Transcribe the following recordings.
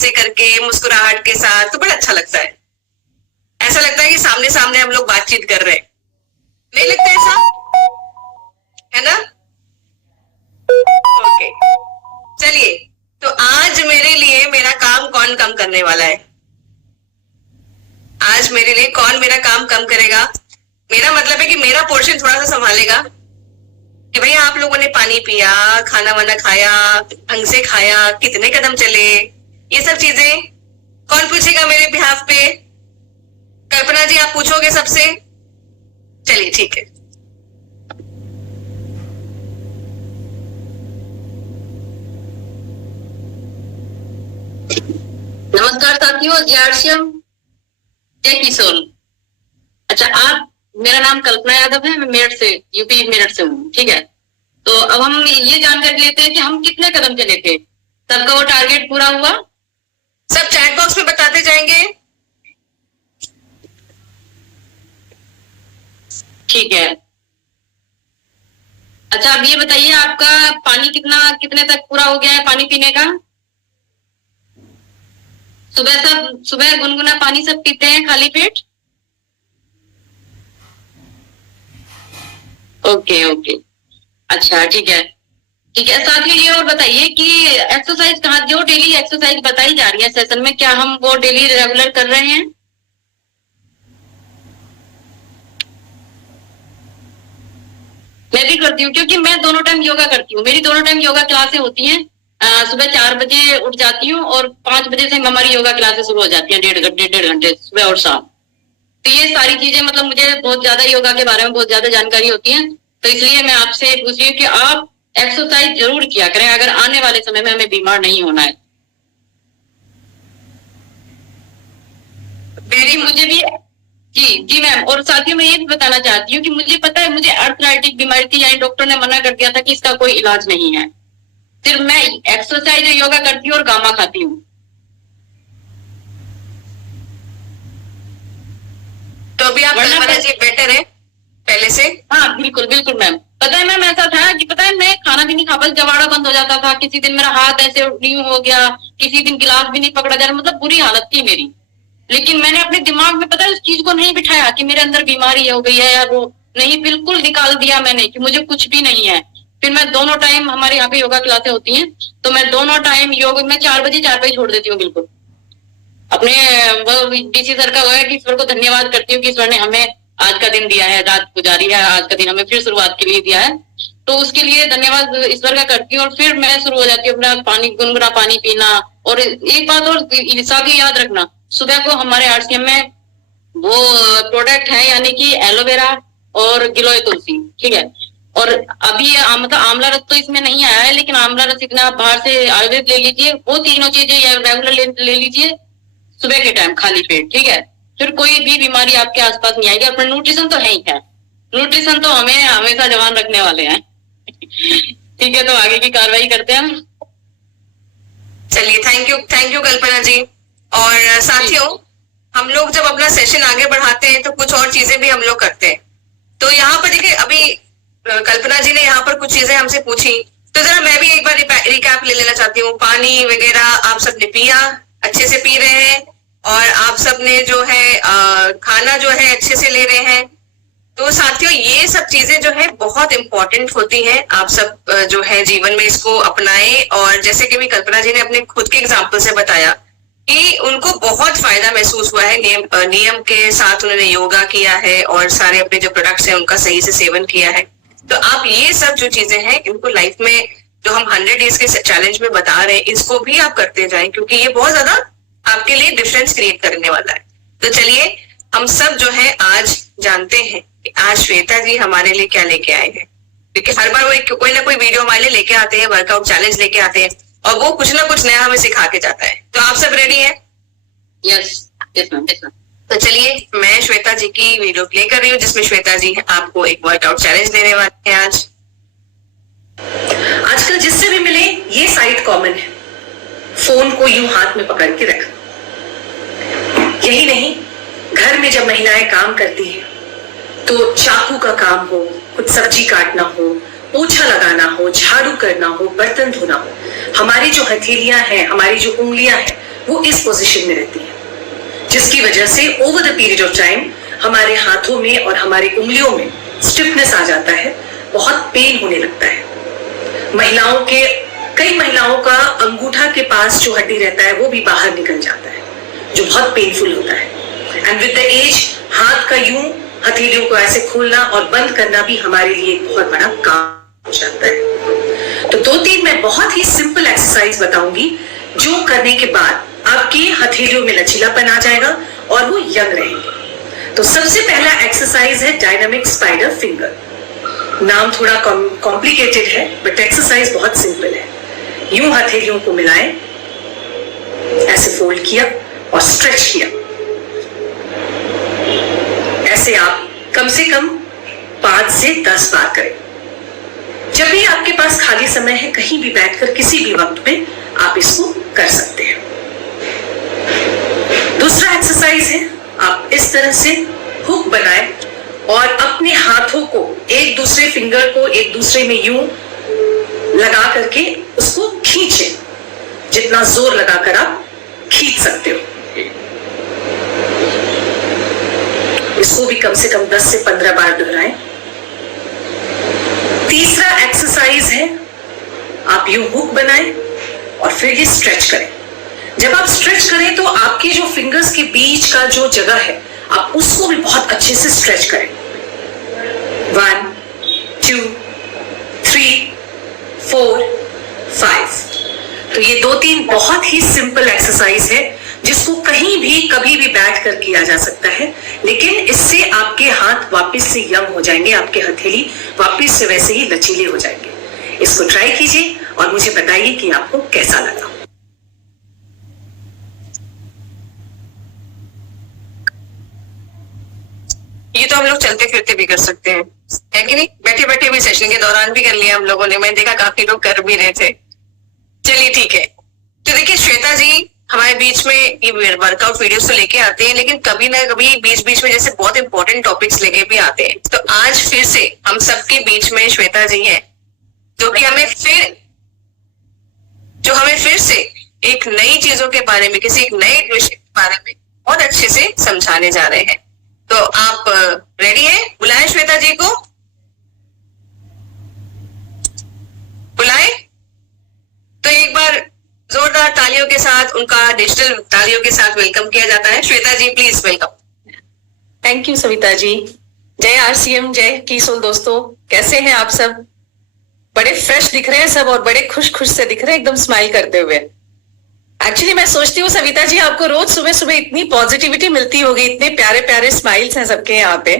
से करके मुस्कुराहट के साथ, तो बड़ा अच्छा लगता है। ऐसा लगता है कि सामने सामने हम लोग बातचीत कर रहे हैं, नहीं लगता ऐसा? है ना? ओके, चलिए, तो आज मेरे लिए मेरा काम कौन कम करने वाला है? आज मेरे लिए कौन मेरा काम कम करेगा? मेरा मतलब है कि मेरा पोर्शन थोड़ा सा संभालेगा कि भैया आप लोगों ने पानी पिया, खाना वाना खाया, ढंग से खाया, कितने कदम चले, ये सब चीजें कौन पूछेगा मेरे बिहाफ पे? कल्पना जी, आप पूछोगे सबसे? चलिए ठीक है। नमस्कार साथियों, जय जय किशोर। अच्छा, आप, मेरा नाम कल्पना यादव है, मैं मेरठ से, यूपी मेरठ से हूँ, ठीक है। तो अब हम ये जानकारी लेते हैं कि हम कितने कदम चले थे, सबका वो टारगेट पूरा हुआ? सब चैट बॉक्स में बताते जाएंगे। ठीक है। अच्छा, अब ये बताइए, आपका पानी कितने तक पूरा हो गया है पानी पीने का? सुबह गुनगुना पानी सब पीते हैं खाली पेट? ओके ओके, अच्छा ठीक है। ठीक है, साथ ही ये और बताइए कि एक्सरसाइज कहाँ, जो डेली एक्सरसाइज बताई जा रही है सेशन में, क्या हम वो डेली रेगुलर कर रहे हैं? मैं भी करती हूँ, क्योंकि मैं दोनों टाइम योगा करती हूँ। मेरी दोनों टाइम योगा क्लासें होती हैं। सुबह 4 बजे उठ जाती हूँ और 5 बजे से हमारी योगा क्लासेस शुरू हो जाती हैं, डेढ़ घंटे सुबह और शाम। तो ये सारी चीजें, मतलब मुझे बहुत ज्यादा योगा के बारे में बहुत ज्यादा जानकारी होती है, तो इसलिए मैं आपसे पूछ रही हूँ कि आप एक्सरसाइज जरूर किया करें, अगर आने वाले समय में हमें बीमार नहीं होना है। मुझे भी जी मैम, और साथ ही मैं ये भी बताना चाहती हूँ कि मुझे पता है, मुझे आर्थराइटिक बीमारी थी, यानी डॉक्टर ने मना कर दिया था कि इसका कोई इलाज नहीं है। सिर्फ मैं एक्सरसाइज और योगा करती हूँ और गामा खाती हूँ। तो अभी आप कल्पना जी बेटर है पहले से? हाँ बिल्कुल बिल्कुल मैम। पता है मैम, ऐसा था कि पता है, मैं खाना भी नहीं खा पाती, जवाड़ा बंद हो जाता था, किसी दिन मेरा हाथ ऐसे यूं हो गया, किसी दिन गिलास भी नहीं पकड़ा जा रहा, मतलब बुरी हालत थी मेरी। लेकिन मैंने अपने दिमाग में, पता है, उस चीज को नहीं बिठाया कि मेरे अंदर बीमारी हो गई है या वो नहीं, बिल्कुल निकाल दिया मैंने कि मुझे कुछ भी नहीं है। फिर मैं दोनों टाइम, हमारे यहाँ पे योगा क्लासें होती हैं, तो मैं दोनों टाइम योग, मैं 4 बजे छोड़ देती हूँ बिल्कुल। अपने डीसी सर का है कि ईश्वर को धन्यवाद करती हूँ कि ईश्वर ने हमें आज का दिन दिया है, रात गुजारी है, आज का दिन हमें फिर शुरुआत के लिए दिया है, तो उसके लिए धन्यवाद ईश्वर का करती हूँ। और फिर मैं शुरू हो जाती हूँ अपना गुनगुना पानी पीना। और एक बात और साथ ही याद रखना, सुबह को हमारे आरसीएम में वो प्रोडक्ट है, यानी कि एलोवेरा और गिलोय तुलसी, ठीक है। और अभी मतलब आंवला रस तो इसमें नहीं आया है, लेकिन आंवला रस इतना आप बाहर से आयुर्वेद ले लीजिए, वो तीनों चीजें रेगुलर ले लीजिए सुबह के टाइम खाली पेट, ठीक है। फिर कोई भी बीमारी आपके आसपास नहीं आएगी। अपना न्यूट्रिशन तो है ही है, न्यूट्रिशन तो हमें हमेशा जवान रखने वाले हैं। ठीक है, तो आगे की कार्रवाई करते हैं हम। चलिए, थैंक यू कल्पना जी। और साथियों, हम लोग जब अपना सेशन आगे बढ़ाते हैं तो कुछ और चीजें भी हम लोग करते हैं। तो यहाँ पर देखिए, अभी कल्पना जी ने यहाँ पर कुछ चीजें हमसे पूछी, तो जरा मैं भी एक बार रिकैप ले लेना चाहती हूँ। पानी वगैरह आप सबने पिया, अच्छे से पी रहे हैं, और आप सबने जो है खाना जो है अच्छे से ले रहे हैं। तो साथियों, ये सब चीजें जो है बहुत इंपॉर्टेंट होती हैं। आप सब जो है जीवन में इसको अपनाएं। और जैसे कि भी कल्पना जी ने अपने खुद के एग्जाम्पल से बताया कि उनको बहुत फायदा महसूस हुआ है, नियम के साथ उन्होंने योगा किया है और सारे अपने जो प्रोडक्ट्स हैं उनका सही से सेवन किया है। तो आप ये सब जो चीजें हैं, इनको लाइफ में जो हम 100 डेज के चैलेंज में बता रहे हैं, इसको भी आप करते जाएं, क्योंकि ये बहुत ज्यादा आपके लिए डिफरेंस क्रिएट करने वाला है। तो चलिए, हम सब जो है आज जानते हैं कि आज श्वेता जी हमारे लिए क्या लेके आए हैं, क्योंकि हर बार वो कोई ना कोई वीडियो हमारे लिए लेके आते हैं, वर्कआउट चैलेंज लेके आते हैं, और वो कुछ ना कुछ नया हमें सिखा के जाता है। तो आप सब रेडी हैं? Yes ma'am. तो चलिए, मैं श्वेता जी की वीडियो प्ले कर रही हूँ, जिसमें श्वेता जी आपको एक वर्कआउट चैलेंज देने वाले हैं आज। आजकल जिससे भी मिले ये साइट कॉमन है, फोन को यूं हाथ में पकड़ के रख। यही नहीं, घर में जब महिलाएं काम करती हैं तो चाकू का काम हो, कुछ सब्जी काटना हो, पोछा लगाना हो, झाड़ू करना हो, बर्तन धोना हो, हमारी जो हथेलियां हैं, हमारी जो उंगलियां हैं, वो इस पोजीशन में रहती है, जिसकी वजह से over the period of time हमारे हाथों में और हमारी उंगलियों में स्टिफनेस आ जाता है, बहुत पेन होने लगता है। कई महिलाओं का अंगूठा के पास जो हड्डी रहता है वो भी बाहर निकल जाता है, जो बहुत पेनफुल होता है। एंड विद द एज हाथ का यूं हथेलियों को ऐसे खोलना और बंद करना भी हमारे लिए एक बहुत बड़ा काम हो जाता है। तो 2-3 मैं बहुत ही सिंपल एक्सरसाइज बताऊंगी जो करने के बाद आपके हथेलियों में लचीलापन आ जाएगा और वो यंग रहेंगे। तो सबसे पहला एक्सरसाइज है डायनामिक स्पाइडर फिंगर। नाम थोड़ा कॉम्प्लिकेटेड है बट एक्सरसाइज बहुत सिंपल है। यूं हथेलियों को मिलाएं, ऐसे फोल्ड किया और स्ट्रेच किया। ऐसे आप कम से कम 5 से 10 बार करें। जब भी आपके पास खाली समय है, कहीं भी बैठकर किसी भी वक्त में आप इसको कर सकते हैं। दूसरा एक्सरसाइज है, आप इस तरह से हुक बनाएं और अपने हाथों को एक दूसरे फिंगर को एक दूसरे में यूं लगा करके उसको खींचें, जितना जोर लगाकर आप खींच सकते हो। इसको भी कम से कम 10 से 15 बार दोहराएं। तीसरा एक्सरसाइज है, आप यूं हुक बनाएं और फिर ये स्ट्रेच करें। जब आप स्ट्रेच करें तो आपके जो फिंगर्स के बीच का जो जगह है, आप उसको भी बहुत अच्छे से स्ट्रेच करें। 1 2 3 4 5। तो ये 2-3 बहुत ही सिंपल एक्सरसाइज है जिसको कहीं भी कभी भी बैठ कर किया जा सकता है, लेकिन इससे आपके हाथ वापस से यंग हो जाएंगे, आपके हथेली वापस से वैसे ही लचीले हो जाएंगे। इसको ट्राई कीजिए और मुझे बताइए कि आपको कैसा लगा। ये तो हम लोग चलते फिरते भी कर सकते हैं, है कि नहीं? बैठे बैठे भी सेशन के दौरान भी कर लिया हम लोगों ने, मैं देखा काफी लोग कर भी रहे थे। चलिए ठीक है। तो देखिए श्वेता जी हमारे बीच में ये वर्कआउट वीडियोस तो लेके आते हैं, लेकिन कभी ना कभी बीच बीच में जैसे बहुत इंपॉर्टेंट टॉपिक्स लेके भी आते हैं। तो आज फिर से हम सबके बीच में श्वेता जी हैं, जो हमें फिर से एक नई चीजों के बारे में, किसी एक नए विषय के बारे में बहुत अच्छे से समझाने जा रहे हैं। तो आप रेडी हैं? बुलाएं श्वेता जी को, बुलाएं। तो एक बार जोरदार तालियों के साथ, उनका डिजिटल तालियों के साथ वेलकम किया जाता है। Shweta ji please welcome. Thank you Savita ji. जय आरसीएम, जय कीसोल। दोस्तों कैसे हैं आप सब? बड़े फ्रेश दिख रहे हैं सब और बड़े खुश खुश से दिख रहे हैं, एकदम स्माइल करते हुए। एक्चुअली मैं सोचती हूँ सविता जी, आपको रोज सुबह सुबह इतनी पॉजिटिविटी मिलती होगी, इतने प्यारे प्यारे स्माइल्स हैं सबके यहाँ पे,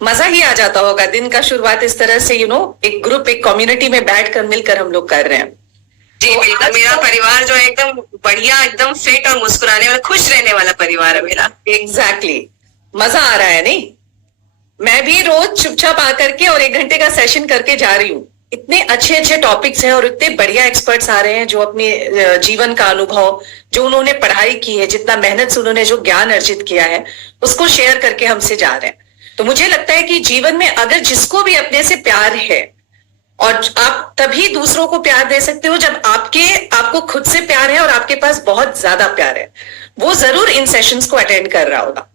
मजा ही आ जाता होगा। दिन का शुरुआत इस तरह से एक ग्रुप, एक कम्युनिटी में बैठकर मिलकर हम लोग कर रहे हैं। जी बिल्कुल। मेरा परिवार जो है एकदम बढ़िया, एकदम फिट और मुस्कुराने वाला, खुश रहने वाला परिवार है मेरा। एग्जैक्टली मजा आ रहा है नहीं? मैं भी रोज चुपचाप आकर के और 1 घंटे का सेशन करके जा रही हूँ। इतने अच्छे अच्छे टॉपिक्स हैं और इतने बढ़िया एक्सपर्ट्स आ रहे हैं जो अपने जीवन का अनुभव, जो उन्होंने पढ़ाई की है, जितना मेहनत से उन्होंने जो ज्ञान अर्जित किया है, उसको शेयर करके हमसे जा रहे हैं। तो मुझे लगता है कि जीवन में अगर जिसको भी अपने से प्यार है, और आप तभी दूसरों को प्यार दे सकते हो जब आपको खुद से प्यार है और आपके पास बहुत ज्यादा प्यार है, वो जरूर इन सेशंस को अटेंड कर रहा होगा।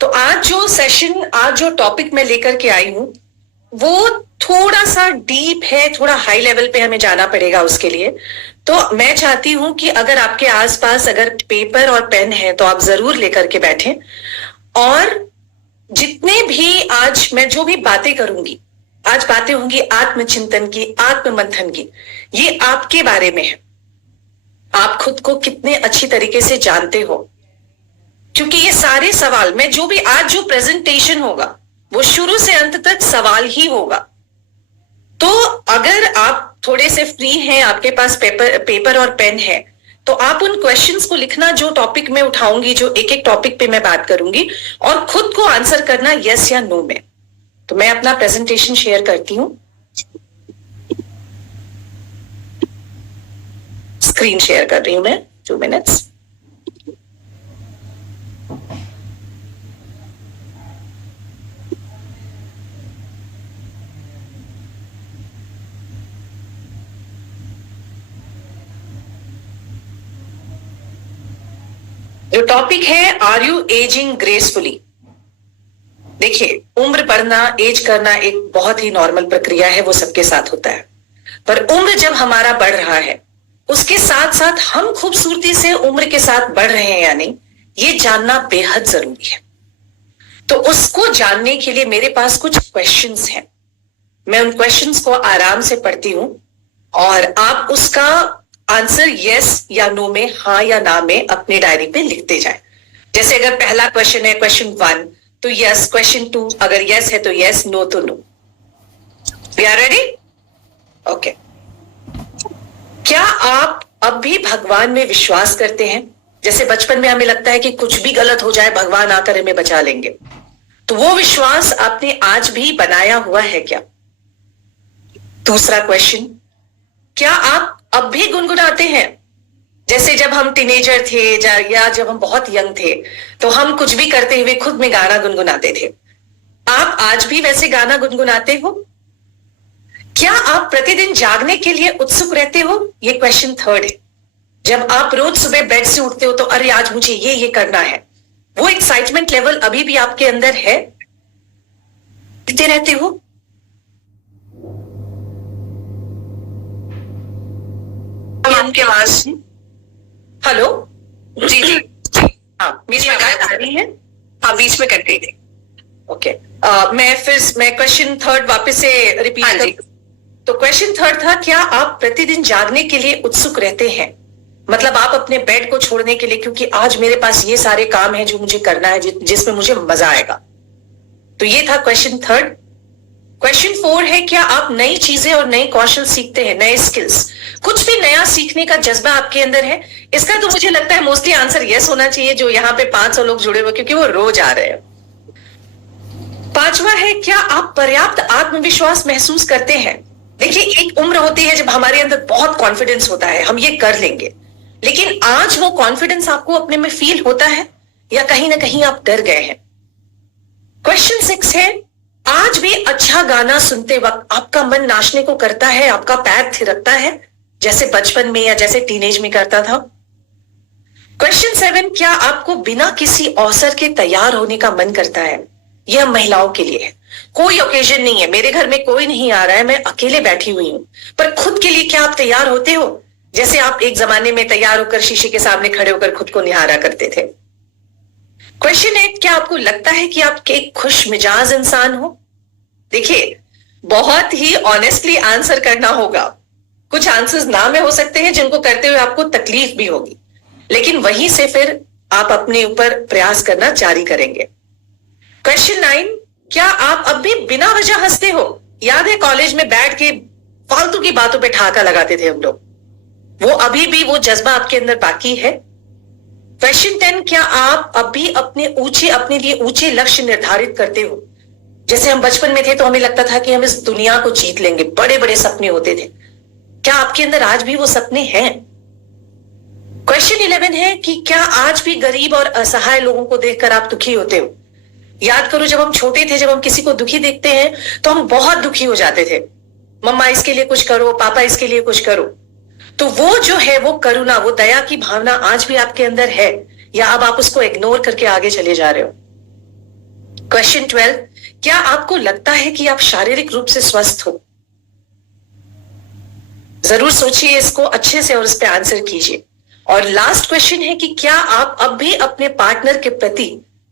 तो आज जो टॉपिक मैं लेकर के आई हूं वो थोड़ा सा डीप है, थोड़ा हाई लेवल पे हमें जाना पड़ेगा उसके लिए। तो मैं चाहती हूं कि अगर आपके आसपास अगर पेपर और पेन है तो आप जरूर लेकर के बैठें, और जितने भी आज मैं जो भी बातें करूंगी, आज बातें होंगी आत्मचिंतन की, आत्ममंथन की, ये आपके बारे में है। आप खुद को कितने अच्छी तरीके से जानते हो, क्योंकि ये सारे सवाल, मैं जो भी आज जो प्रेजेंटेशन होगा वो शुरू से अंत तक सवाल ही होगा। तो अगर आप थोड़े से फ्री हैं, आपके पास पेपर और पेन है, तो आप उन क्वेश्चंस को लिखना जो टॉपिक में उठाऊंगी, जो एक एक टॉपिक पे मैं बात करूंगी, और खुद को आंसर करना यस या नो में। तो मैं अपना प्रेजेंटेशन शेयर करती हूं, स्क्रीन शेयर कर रही हूं मैं। 2 मिनट्स। जो टॉपिक है, आर यू एजिंग ग्रेसफुली? देखिए, उम्र बढ़ना, एज करना एक बहुत ही नॉर्मल प्रक्रिया है, वो सबके साथ होता है। पर उम्र जब हमारा बढ़ रहा है, उसके साथ साथ हम खूबसूरती से उम्र के साथ बढ़ रहे हैं या नहीं, ये जानना बेहद जरूरी है। तो उसको जानने के लिए मेरे पास कुछ क्वेश्चंस हैं। मैं उन क्वेश्चंस को आराम से पढ़ती हूं और आप उसका आंसर यस या नो में, हाँ या ना में अपनी डायरी पे लिखते जाएं। जैसे अगर पहला क्वेश्चन है क्वेश्चन 1 तो यस, क्वेश्चन 2 अगर यस है तो यस, नो तो no. We are ready? Okay. क्या आप अब भी भगवान में विश्वास करते हैं? जैसे बचपन में हमें लगता है कि कुछ भी गलत हो जाए भगवान आकर हमें बचा लेंगे, तो वो विश्वास आपने आज भी बनाया हुआ है क्या? दूसरा क्वेश्चन, क्या आप अब भी गुनगुनाते हैं? जैसे जब हम टीनेजर थे या जब हम बहुत यंग थे तो हम कुछ भी करते हुए खुद में गाना गुनगुनाते थे। आप आज भी वैसे गाना गुनगुनाते हो? क्या आप प्रतिदिन जागने के लिए उत्सुक रहते हो? ये क्वेश्चन 3 है। जब आप रोज सुबह बेड से उठते हो तो अरे आज मुझे ये करना है, वो एक्साइटमेंट लेवल अभी भी आपके अंदर है? लिखते रहते हो? आपकी आवाज, हेलो? जी जी, हाँ, बीच में आवाज गायब आ रही है? हाँ बीच में कट गई थी। ओके। मैं क्वेश्चन 3 वापस से हाँ रिपीट जी। कर। तो क्वेश्चन 3 था, क्या आप प्रतिदिन जागने के लिए उत्सुक रहते हैं? मतलब आप अपने बेड को छोड़ने के लिए, क्योंकि आज मेरे पास ये सारे काम हैं जो मुझे करना है, जिसमें मुझे मजा आएगा। तो ये था क्वेश्चन 3। क्वेश्चन 4 है, क्या आप नई चीजें और नए कौशल सीखते हैं, नए स्किल्स? कुछ भी नया सीखने का जज्बा आपके अंदर है? इसका तो मुझे लगता है मोस्टली आंसर यस होना चाहिए, जो यहाँ पे 500 लोग जुड़े हुए, क्योंकि वो रोज आ रहे हैं। 5वां है, क्या आप पर्याप्त आत्मविश्वास महसूस करते हैं? देखिए, एक उम्र होती है जब हमारे अंदर बहुत कॉन्फिडेंस होता है, हम ये कर लेंगे, लेकिन आज वो कॉन्फिडेंस आपको अपने में फील होता है या कहीं ना कहीं आप डर गए हैं? क्वेश्चन 6 है, आज भी अच्छा गाना सुनते वक्त आपका मन नाचने को करता है, आपका पैर थिरकता है जैसे बचपन में या जैसे टीनेज में करता था? क्वेश्चन 7, क्या आपको बिना किसी अवसर के तैयार होने का मन करता है? यह महिलाओं के लिए है। कोई ओकेजन नहीं है, मेरे घर में कोई नहीं आ रहा है, मैं अकेले बैठी हुई हूं, पर खुद के लिए क्या आप तैयार होते हो? जैसे आप एक जमाने में तैयार होकर शीशे के सामने खड़े होकर खुद को निहारा करते थे। क्वेश्चन 8, क्या आपको लगता है कि आप एक खुश मिजाज इंसान हो? देखिए, बहुत ही ऑनेस्टली आंसर करना होगा। कुछ आंसर्स ना में हो सकते हैं जिनको करते हुए आपको तकलीफ भी होगी, लेकिन वहीं से फिर आप अपने ऊपर प्रयास करना जारी करेंगे। क्वेश्चन 9, क्या आप अब भी बिना वजह हंसते हो? याद है कॉलेज में बैठ के फालतू की बातों पे ठहाका लगाते थे हम लोग, वो अभी भी वो जज्बा आपके अंदर बाकी है? क्वेश्चन 10, क्या आप अब भी अपने लिए ऊंचे लक्ष्य निर्धारित करते हो? जैसे हम बचपन में थे तो हमें लगता था कि हम इस दुनिया को जीत लेंगे, बड़े बड़े सपने होते थे। क्या आपके अंदर आज भी वो सपने हैं? क्वेश्चन 11 है कि क्या आज भी गरीब और असहाय लोगों को देखकर आप दुखी होते हो? याद करो, जब हम छोटे थे, जब हम किसी को दुखी देखते हैं तो हम बहुत दुखी हो जाते थे। मम्मा इसके लिए कुछ करो, पापा इसके लिए कुछ करो। तो वो जो है, वो करुणा, वो दया की भावना आज भी आपके अंदर है, या अब आप उसको इग्नोर करके आगे चले जा रहे हो? क्वेश्चन 12, क्या आपको लगता है कि आप शारीरिक रूप से स्वस्थ हो? जरूर सोचिए इसको अच्छे से और इस पे आंसर कीजिए। और लास्ट क्वेश्चन है कि क्या आप अब भी अपने पार्टनर के प्रति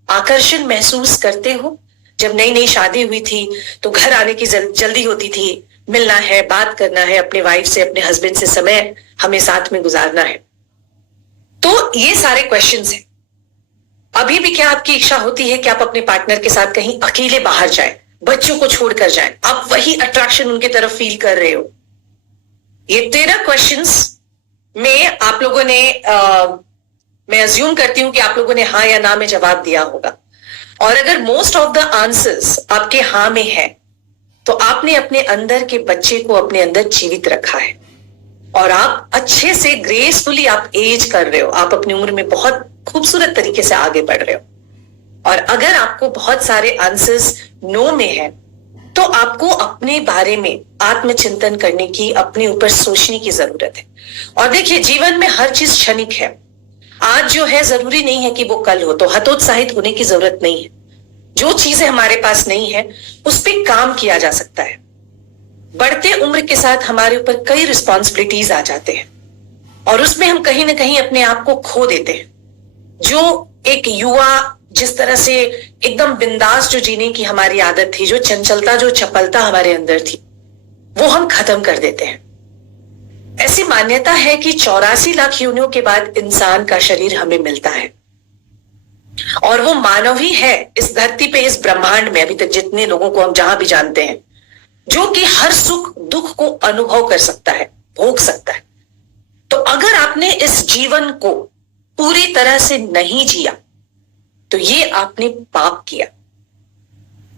आकर्षण महसूस करते हो? जब नई नई शादी हुई थी तो घर आने की जल्दी होती थी, मिलना है, बात करना है अपने वाइफ से, अपने हस्बैंड से, समय हमें साथ में गुजारना है। तो ये सारे क्वेश्चंस हैं। अभी भी क्या आपकी इच्छा होती है कि आप अपने पार्टनर के साथ कहीं अकेले बाहर जाएं, बच्चों को छोड़कर जाएं, आप वही अट्रैक्शन उनके तरफ फील कर रहे हो? ये 13 क्वेश्चंस में आप लोगों ने मैं अज्यूम करती हूं कि आप लोगों ने हाँ या ना में जवाब दिया होगा। और अगर मोस्ट ऑफ द आंसर्स आपके हाँ में है तो आपने अपने अंदर के बच्चे को अपने अंदर जीवित रखा है और आप अच्छे से ग्रेसफुली आप एज कर रहे हो, आप अपनी उम्र में बहुत खूबसूरत तरीके से आगे बढ़ रहे हो। और अगर आपको बहुत सारे आंसर्स नो में है तो आपको अपने बारे में आत्मचिंतन करने की, अपने ऊपर सोचने की जरूरत है। और देखिए, जीवन में हर चीज क्षणिक है। आज जो है जरूरी नहीं है कि वो कल हो, तो हतोत्साहित होने की जरूरत नहीं है। जो चीजें हमारे पास नहीं है उस पर काम किया जा सकता है। बढ़ते उम्र के साथ हमारे ऊपर कई रिस्पॉन्सिबिलिटीज आ जाते हैं और उसमें हम कहीं ना कहीं अपने आप को खो देते हैं। जो एक युवा जिस तरह से एकदम बिंदास जो जीने की हमारी आदत थी, जो चंचलता जो चपलता हमारे अंदर थी, वो हम खत्म कर देते हैं। ऐसी मान्यता है कि 84 लाख योनियों के बाद इंसान का शरीर हमें मिलता है और वो मानव ही है इस धरती पे, इस ब्रह्मांड में अभी तक जितने लोगों को हम जहां भी जानते हैं, जो कि हर सुख दुख को अनुभव कर सकता है, भोग सकता है। तो अगर आपने इस जीवन को पूरी तरह से नहीं जिया तो ये आपने पाप किया।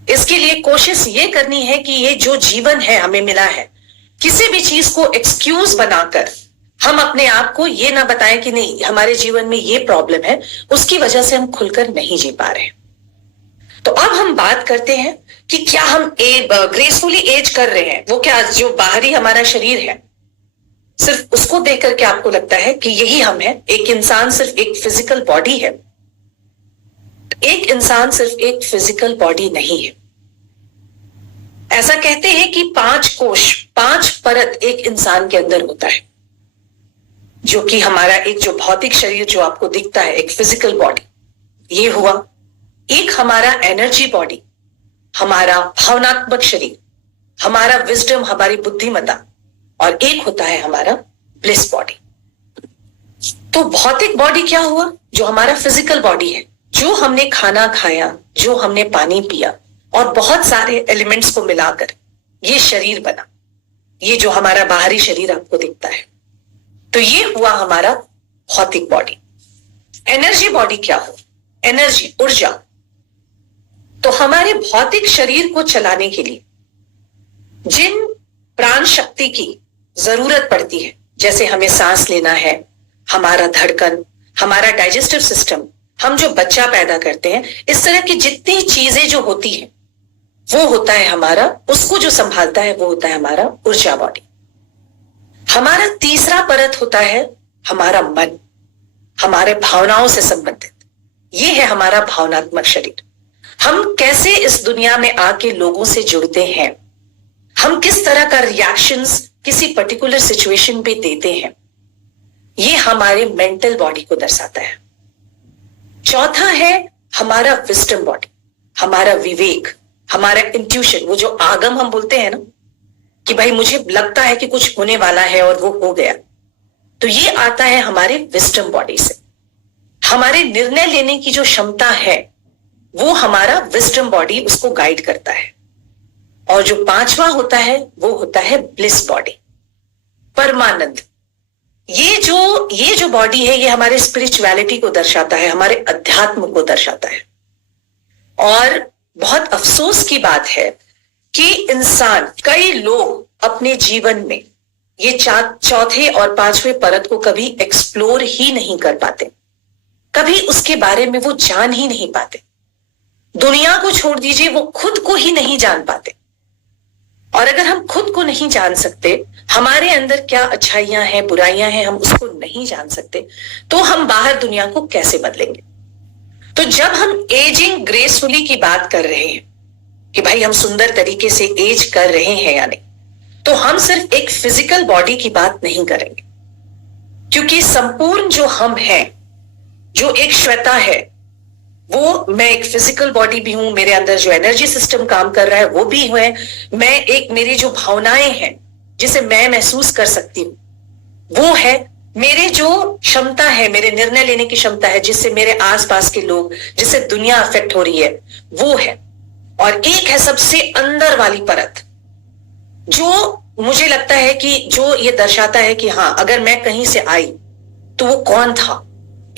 इसके लिए कोशिश ये करनी है कि ये जो जीवन है हमें मिला है, किसी भी चीज को एक्सक्यूज बनाकर हम अपने आप को ये ना बताएं कि नहीं हमारे जीवन में ये प्रॉब्लम है, उसकी वजह से हम खुलकर नहीं जी पा रहे। तो अब हम बात करते हैं कि क्या हम ग्रेसफुली एज कर रहे हैं। वो क्या जो बाहरी हमारा शरीर है सिर्फ उसको देख करके आपको लगता है कि यही हम हैं? एक इंसान सिर्फ एक फिजिकल बॉडी है? एक इंसान सिर्फ एक फिजिकल बॉडी नहीं है। ऐसा कहते हैं कि 5 कोश 5 परत एक इंसान के अंदर होता है, जो कि हमारा एक जो भौतिक शरीर जो आपको दिखता है, एक फिजिकल बॉडी, ये हुआ। एक हमारा एनर्जी बॉडी, हमारा भावनात्मक शरीर, हमारा विजडम, हमारी बुद्धिमत्ता, और एक होता है हमारा ब्लिस बॉडी। तो भौतिक बॉडी क्या हुआ? जो हमारा फिजिकल बॉडी है, जो हमने खाना खाया, जो हमने पानी पिया और बहुत सारे एलिमेंट्स को मिलाकर ये शरीर बना। ये जो हमारा बाहरी शरीर आपको दिखता है, तो ये हुआ हमारा भौतिक बॉडी। एनर्जी बॉडी क्या हो? एनर्जी, ऊर्जा। तो हमारे भौतिक शरीर को चलाने के लिए जिन प्राण शक्ति की जरूरत पड़ती है, जैसे हमें सांस लेना है, हमारा धड़कन, हमारा डाइजेस्टिव सिस्टम, हम जो बच्चा पैदा करते हैं, इस तरह की जितनी चीजें जो होती हैं वो होता है हमारा, उसको जो संभालता है वो होता है हमारा ऊर्जा बॉडी। हमारा तीसरा परत होता है हमारा मन, हमारे भावनाओं से संबंधित। ये है हमारा भावनात्मक शरीर। हम कैसे इस दुनिया में आके लोगों से जुड़ते हैं, हम किस तरह का रिएक्शंस किसी पर्टिकुलर सिचुएशन पे देते हैं, ये हमारे मेंटल बॉडी को दर्शाता है। चौथा है हमारा विजडम बॉडी, हमारा विवेक, हमारा इंट्यूशन, वो जो आगम हम बोलते हैं ना कि भाई मुझे लगता है कि कुछ होने वाला है और वो हो गया, तो ये आता है हमारे विजडम बॉडी से। हमारे निर्णय लेने की जो क्षमता है वो हमारा विजडम बॉडी उसको गाइड करता है। और जो 5वां होता है वो होता है ब्लिस बॉडी, परमानंद। ये जो बॉडी है ये हमारे स्पिरिचुअलिटी को दर्शाता है, हमारे अध्यात्म को दर्शाता है। और बहुत अफसोस की बात है कि इंसान, कई लोग अपने जीवन में ये चौथे और 5वें परत को कभी एक्सप्लोर ही नहीं कर पाते, कभी उसके बारे में वो जान ही नहीं पाते। दुनिया को छोड़ दीजिए, वो खुद को ही नहीं जान पाते। और अगर हम खुद को नहीं जान सकते, हमारे अंदर क्या अच्छाइयां हैं, बुराइयां हैं, हम उसको नहीं जान सकते, तो हम बाहर दुनिया को कैसे बदलेंगे? तो जब हम एजिंग ग्रेसफुली की बात कर रहे हैं कि भाई हम सुंदर तरीके से एज कर रहे हैं या नहीं, तो हम सिर्फ एक फिजिकल बॉडी की बात नहीं करेंगे, क्योंकि संपूर्ण जो हम हैं, जो एक श्वेता है, वो मैं एक फिजिकल बॉडी भी हूं, मेरे अंदर जो एनर्जी सिस्टम काम कर रहा है वो भी है, मैं एक, मेरी जो भावनाएं हैं जिसे मैं महसूस कर सकती हूं वो है, मेरे जो क्षमता है, मेरे निर्णय लेने की क्षमता है, जिससे मेरे आसपास के लोग, जिससे दुनिया अफेक्ट हो रही है, वो है। और एक है सबसे अंदर वाली परत, जो मुझे लगता है कि जो ये दर्शाता है कि हाँ, अगर मैं कहीं से आई तो वो कौन था,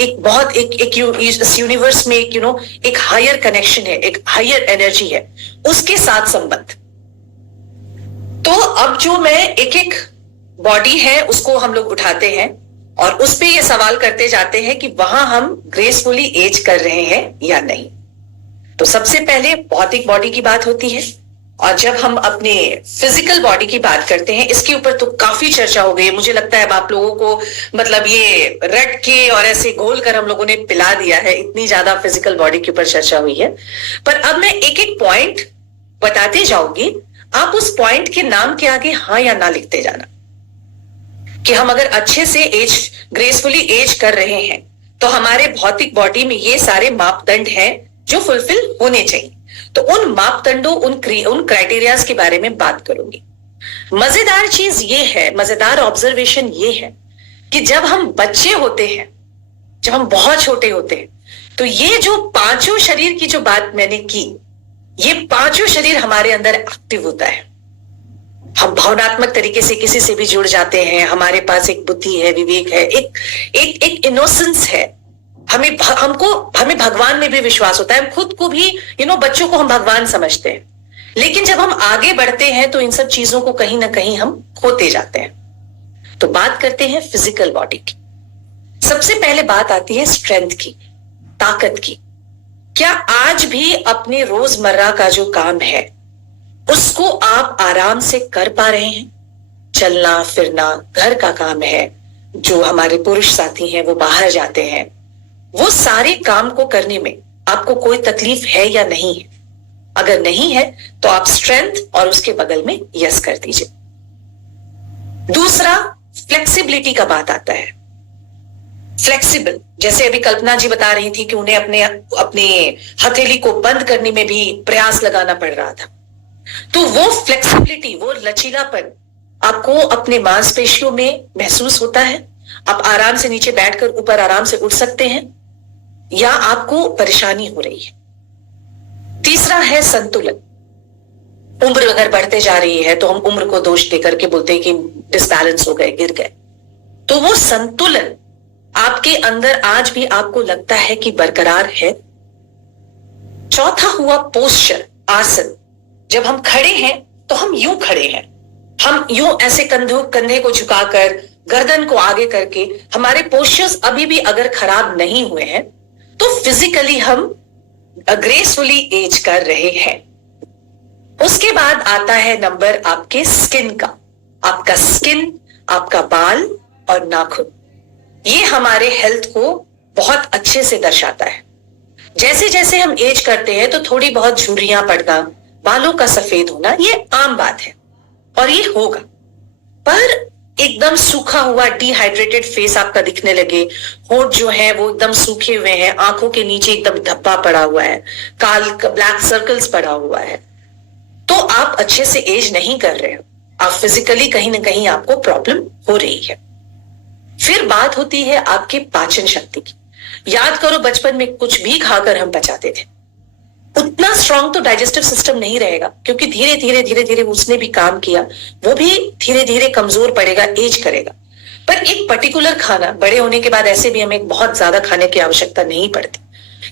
एक बहुत इस यूनिवर्स में एक हायर कनेक्शन है, एक हायर एनर्जी है, उसके साथ संबंध। तो अब जो मैं एक बॉडी है उसको हम लोग उठाते हैं और उस पे ये सवाल करते जाते हैं कि वहां हम ग्रेसफुली एज कर रहे हैं या नहीं। तो सबसे पहले भौतिक बॉडी की बात होती है, और जब हम अपने फिजिकल बॉडी की बात करते हैं, इसके ऊपर तो काफी चर्चा हो गई। मुझे लगता है अब आप लोगों को मतलब ये रट के और ऐसे घोल कर हम लोगों ने पिला दिया है, इतनी ज्यादा फिजिकल बॉडी के ऊपर चर्चा हुई है। पर अब मैं एक एक पॉइंट बताते जाऊंगी, आप उस पॉइंट के नाम के आगे हाँ या ना लिखते जाना, कि हम अगर अच्छे से एज ग्रेसफुली एज कर रहे हैं तो हमारे भौतिक बॉडी में ये सारे मापदंड हैं जो फुलफिल होने चाहिए। तो उन मापदंडों, उन क्राइटेरियाज के बारे में बात करूंगी। मजेदार चीज ये है, मजेदार ऑब्जर्वेशन ये है कि जब हम बच्चे होते हैं, जब हम बहुत छोटे होते हैं, तो ये जो पांचों शरीर की जो बात मैंने की, ये पांचों शरीर हमारे अंदर एक्टिव होता है। हम भावनात्मक तरीके से किसी से भी जुड़ जाते हैं, हमारे पास एक बुद्धि है, विवेक है, एक इनोसेंस है, हमें भगवान में भी विश्वास होता है, हम खुद को भी बच्चों को हम भगवान समझते हैं। लेकिन जब हम आगे बढ़ते हैं तो इन सब चीजों को कहीं ना कहीं हम खोते जाते हैं। तो बात करते हैं फिजिकल बॉडी की। सबसे पहले बात आती है स्ट्रेंथ की, ताकत की। क्या आज भी अपने रोजमर्रा का जो काम है उसको आप आराम से कर पा रहे हैं? चलना फिरना, घर का काम है, जो हमारे पुरुष साथी हैं वो बाहर जाते हैं, वो सारे काम को करने में आपको कोई तकलीफ है या नहीं है? अगर नहीं है तो आप स्ट्रेंथ और उसके बगल में यस कर दीजिए। दूसरा, फ्लेक्सिबिलिटी का बात आता है। फ्लेक्सिबल, जैसे अभी कल्पना जी बता रही थी कि उन्हें अपने हथेली को बंद करने में भी प्रयास लगाना पड़ रहा था। तो वो फ्लेक्सिबिलिटी, वो लचीलापन आपको अपने मांसपेशियों में महसूस होता है? आप आराम से नीचे बैठकर ऊपर आराम से उठ सकते हैं, या आपको परेशानी हो रही है? तीसरा है संतुलन। उम्र अगर बढ़ते जा रही है तो हम उम्र को दोष देकर के बोलते हैं कि डिसबैलेंस हो गए, गिर गए। तो वो संतुलन आपके अंदर आज भी आपको लगता है कि बरकरार है? चौथा हुआ पोस्चर, आसन। जब हम खड़े हैं तो हम यूं खड़े हैं, हम यूं ऐसे कंधे को झुकाकर, गर्दन को आगे करके, हमारे पोस्चर्स अभी भी अगर खराब नहीं हुए हैं तो फिजिकली हम ग्रेसफुली एज कर रहे हैं। उसके बाद आता है नंबर आपके स्किन का। आपका स्किन, आपका बाल और नाखून, ये हमारे हेल्थ को बहुत अच्छे से दर्शाता है। जैसे जैसे हम एज करते हैं तो थोड़ी बहुत झुर्रियां पड़ना, बालों का सफेद होना, ये आम बात है और ये होगा। पर एकदम सूखा हुआ डिहाइड्रेटेड फेस आपका दिखने लगे, होंठ जो है वो एकदम सूखे हुए हैं, आंखों के नीचे एकदम धब्बा पड़ा हुआ है, ब्लैक सर्कल्स पड़ा हुआ है, तो आप अच्छे से एज नहीं कर रहे हो। आप फिजिकली कहीं ना कहीं आपको प्रॉब्लम हो रही है। फिर बात होती है आपके पाचन शक्ति की। याद करो, बचपन में कुछ भी खाकर हम पचाते थे, उतना स्ट्रांग तो डाइजेस्टिव सिस्टम नहीं रहेगा, क्योंकि धीरे धीरे उसने भी काम किया, वो भी धीरे धीरे कमजोर पड़ेगा, एज करेगा। पर एक पर्टिकुलर खाना बड़े होने के बाद ऐसे भी हमें बहुत ज्यादा खाने की आवश्यकता नहीं पड़ती।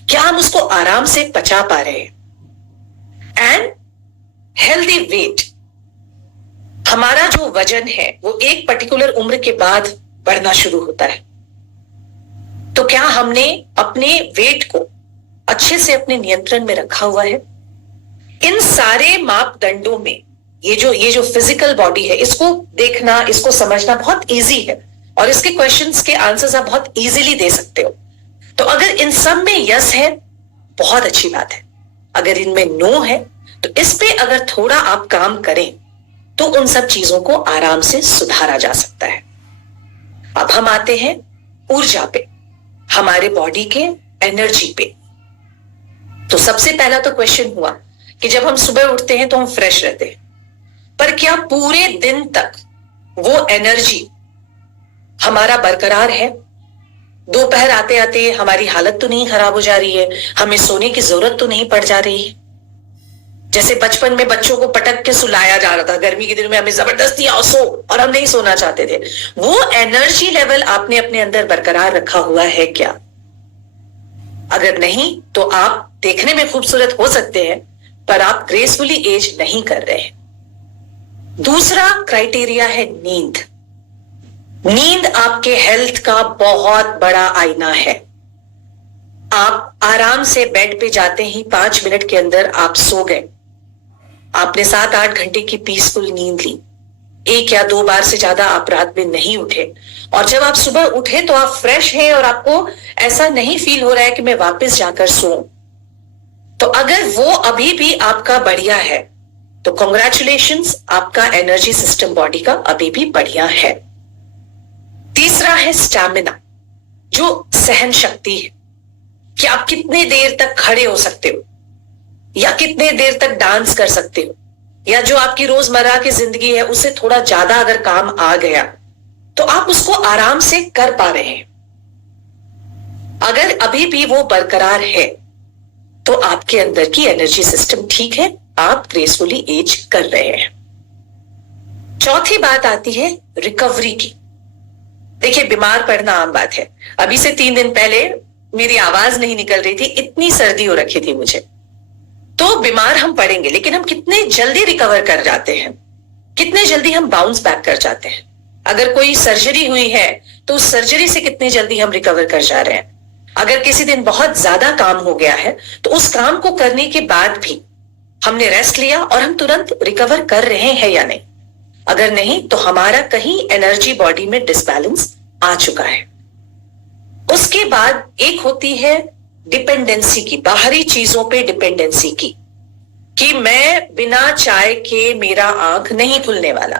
क्या हम उसको आराम से पचा पा रहे हैं? एंड हेल्दी वेट, हमारा जो वजन है वो एक पर्टिकुलर उम्र के बाद बढ़ना शुरू होता है। तो क्या हमने अपने वेट को अच्छे से अपने नियंत्रण में रखा हुआ है? इन सारे मापदंडों में ये जो फिजिकल बॉडी है, इसको देखना, इसको समझना बहुत इजी है और इसके क्वेश्चंस के आंसर्स आप बहुत इजीली दे सकते हो। तो अगर इन सब में यस है, बहुत अच्छी बात है। अगर इनमें नो है तो इस पे अगर थोड़ा आप काम करें तो उन सब चीजों को आराम से सुधारा जा सकता है। अब हम आते हैं ऊर्जा पे, हमारे बॉडी के एनर्जी पे। तो सबसे पहला तो क्वेश्चन हुआ कि जब हम सुबह उठते हैं तो हम फ्रेश रहते हैं, पर क्या पूरे दिन तक वो एनर्जी हमारा बरकरार है? दोपहर आते आते हमारी हालत तो नहीं खराब हो जा रही है, हमें सोने की जरूरत तो नहीं पड़ जा रही है? जैसे बचपन में बच्चों को पटक के सुलाया जा रहा था, गर्मी के दिनों में हमें जबरदस्ती आओ सो, और हम नहीं सोना चाहते थे। वो एनर्जी लेवल आपने अपने अंदर बरकरार रखा हुआ है क्या? अगर नहीं तो आप देखने में खूबसूरत हो सकते हैं पर आप ग्रेसफुली एज नहीं कर रहे हैं। दूसरा क्राइटेरिया है नींद। नींद आपके हेल्थ का बहुत बड़ा आईना है। आप आराम से बेड पे जाते ही 5 मिनट के अंदर आप सो गए, आपने 7-8 घंटे की पीसफुल नींद ली, 1 या 2 बार से ज्यादा आप रात में नहीं उठे, और जब आप सुबह उठे तो आप फ्रेश हैं और आपको ऐसा नहीं फील हो रहा है कि मैं वापस जाकर सोऊं, तो अगर वो अभी भी आपका बढ़िया है तो कॉन्ग्रेचुलेशंस, आपका एनर्जी सिस्टम बॉडी का अभी भी बढ़िया है। तीसरा है स्टैमिना, जो सहन शक्ति है कि आप कितने देर तक खड़े हो सकते हो या कितने देर तक डांस कर सकते हो, या जो आपकी रोजमर्रा की जिंदगी है उससे थोड़ा ज्यादा अगर काम आ गया तो आप उसको आराम से कर पा रहे हैं। अगर अभी भी वो बरकरार है तो आपके अंदर की एनर्जी सिस्टम ठीक है, आप ग्रेसफुली एज कर रहे हैं। चौथी बात आती है रिकवरी की। देखिए, बीमार पड़ना आम बात है। अभी से 3 दिन पहले मेरी आवाज नहीं निकल रही थी, इतनी सर्दी हो रखी थी मुझे। तो बीमार हम पड़ेंगे, लेकिन हम कितने जल्दी रिकवर कर जाते हैं, कितने जल्दी हम बाउंस बैक कर जाते हैं। अगर कोई सर्जरी हुई है तो उस सर्जरी से कितने जल्दी हम रिकवर कर जा रहे हैं। अगर किसी दिन बहुत ज्यादा काम हो गया है तो उस काम को करने के बाद भी हमने रेस्ट लिया और हम तुरंत रिकवर कर रहे हैं या नहीं। अगर नहीं तो हमारा कहीं एनर्जी बॉडी में डिसबैलेंस आ चुका है। उसके बाद एक होती है डिपेंडेंसी की, बाहरी चीजों पे डिपेंडेंसी की, कि मैं बिना चाय के मेरा आंख नहीं खुलने वाला।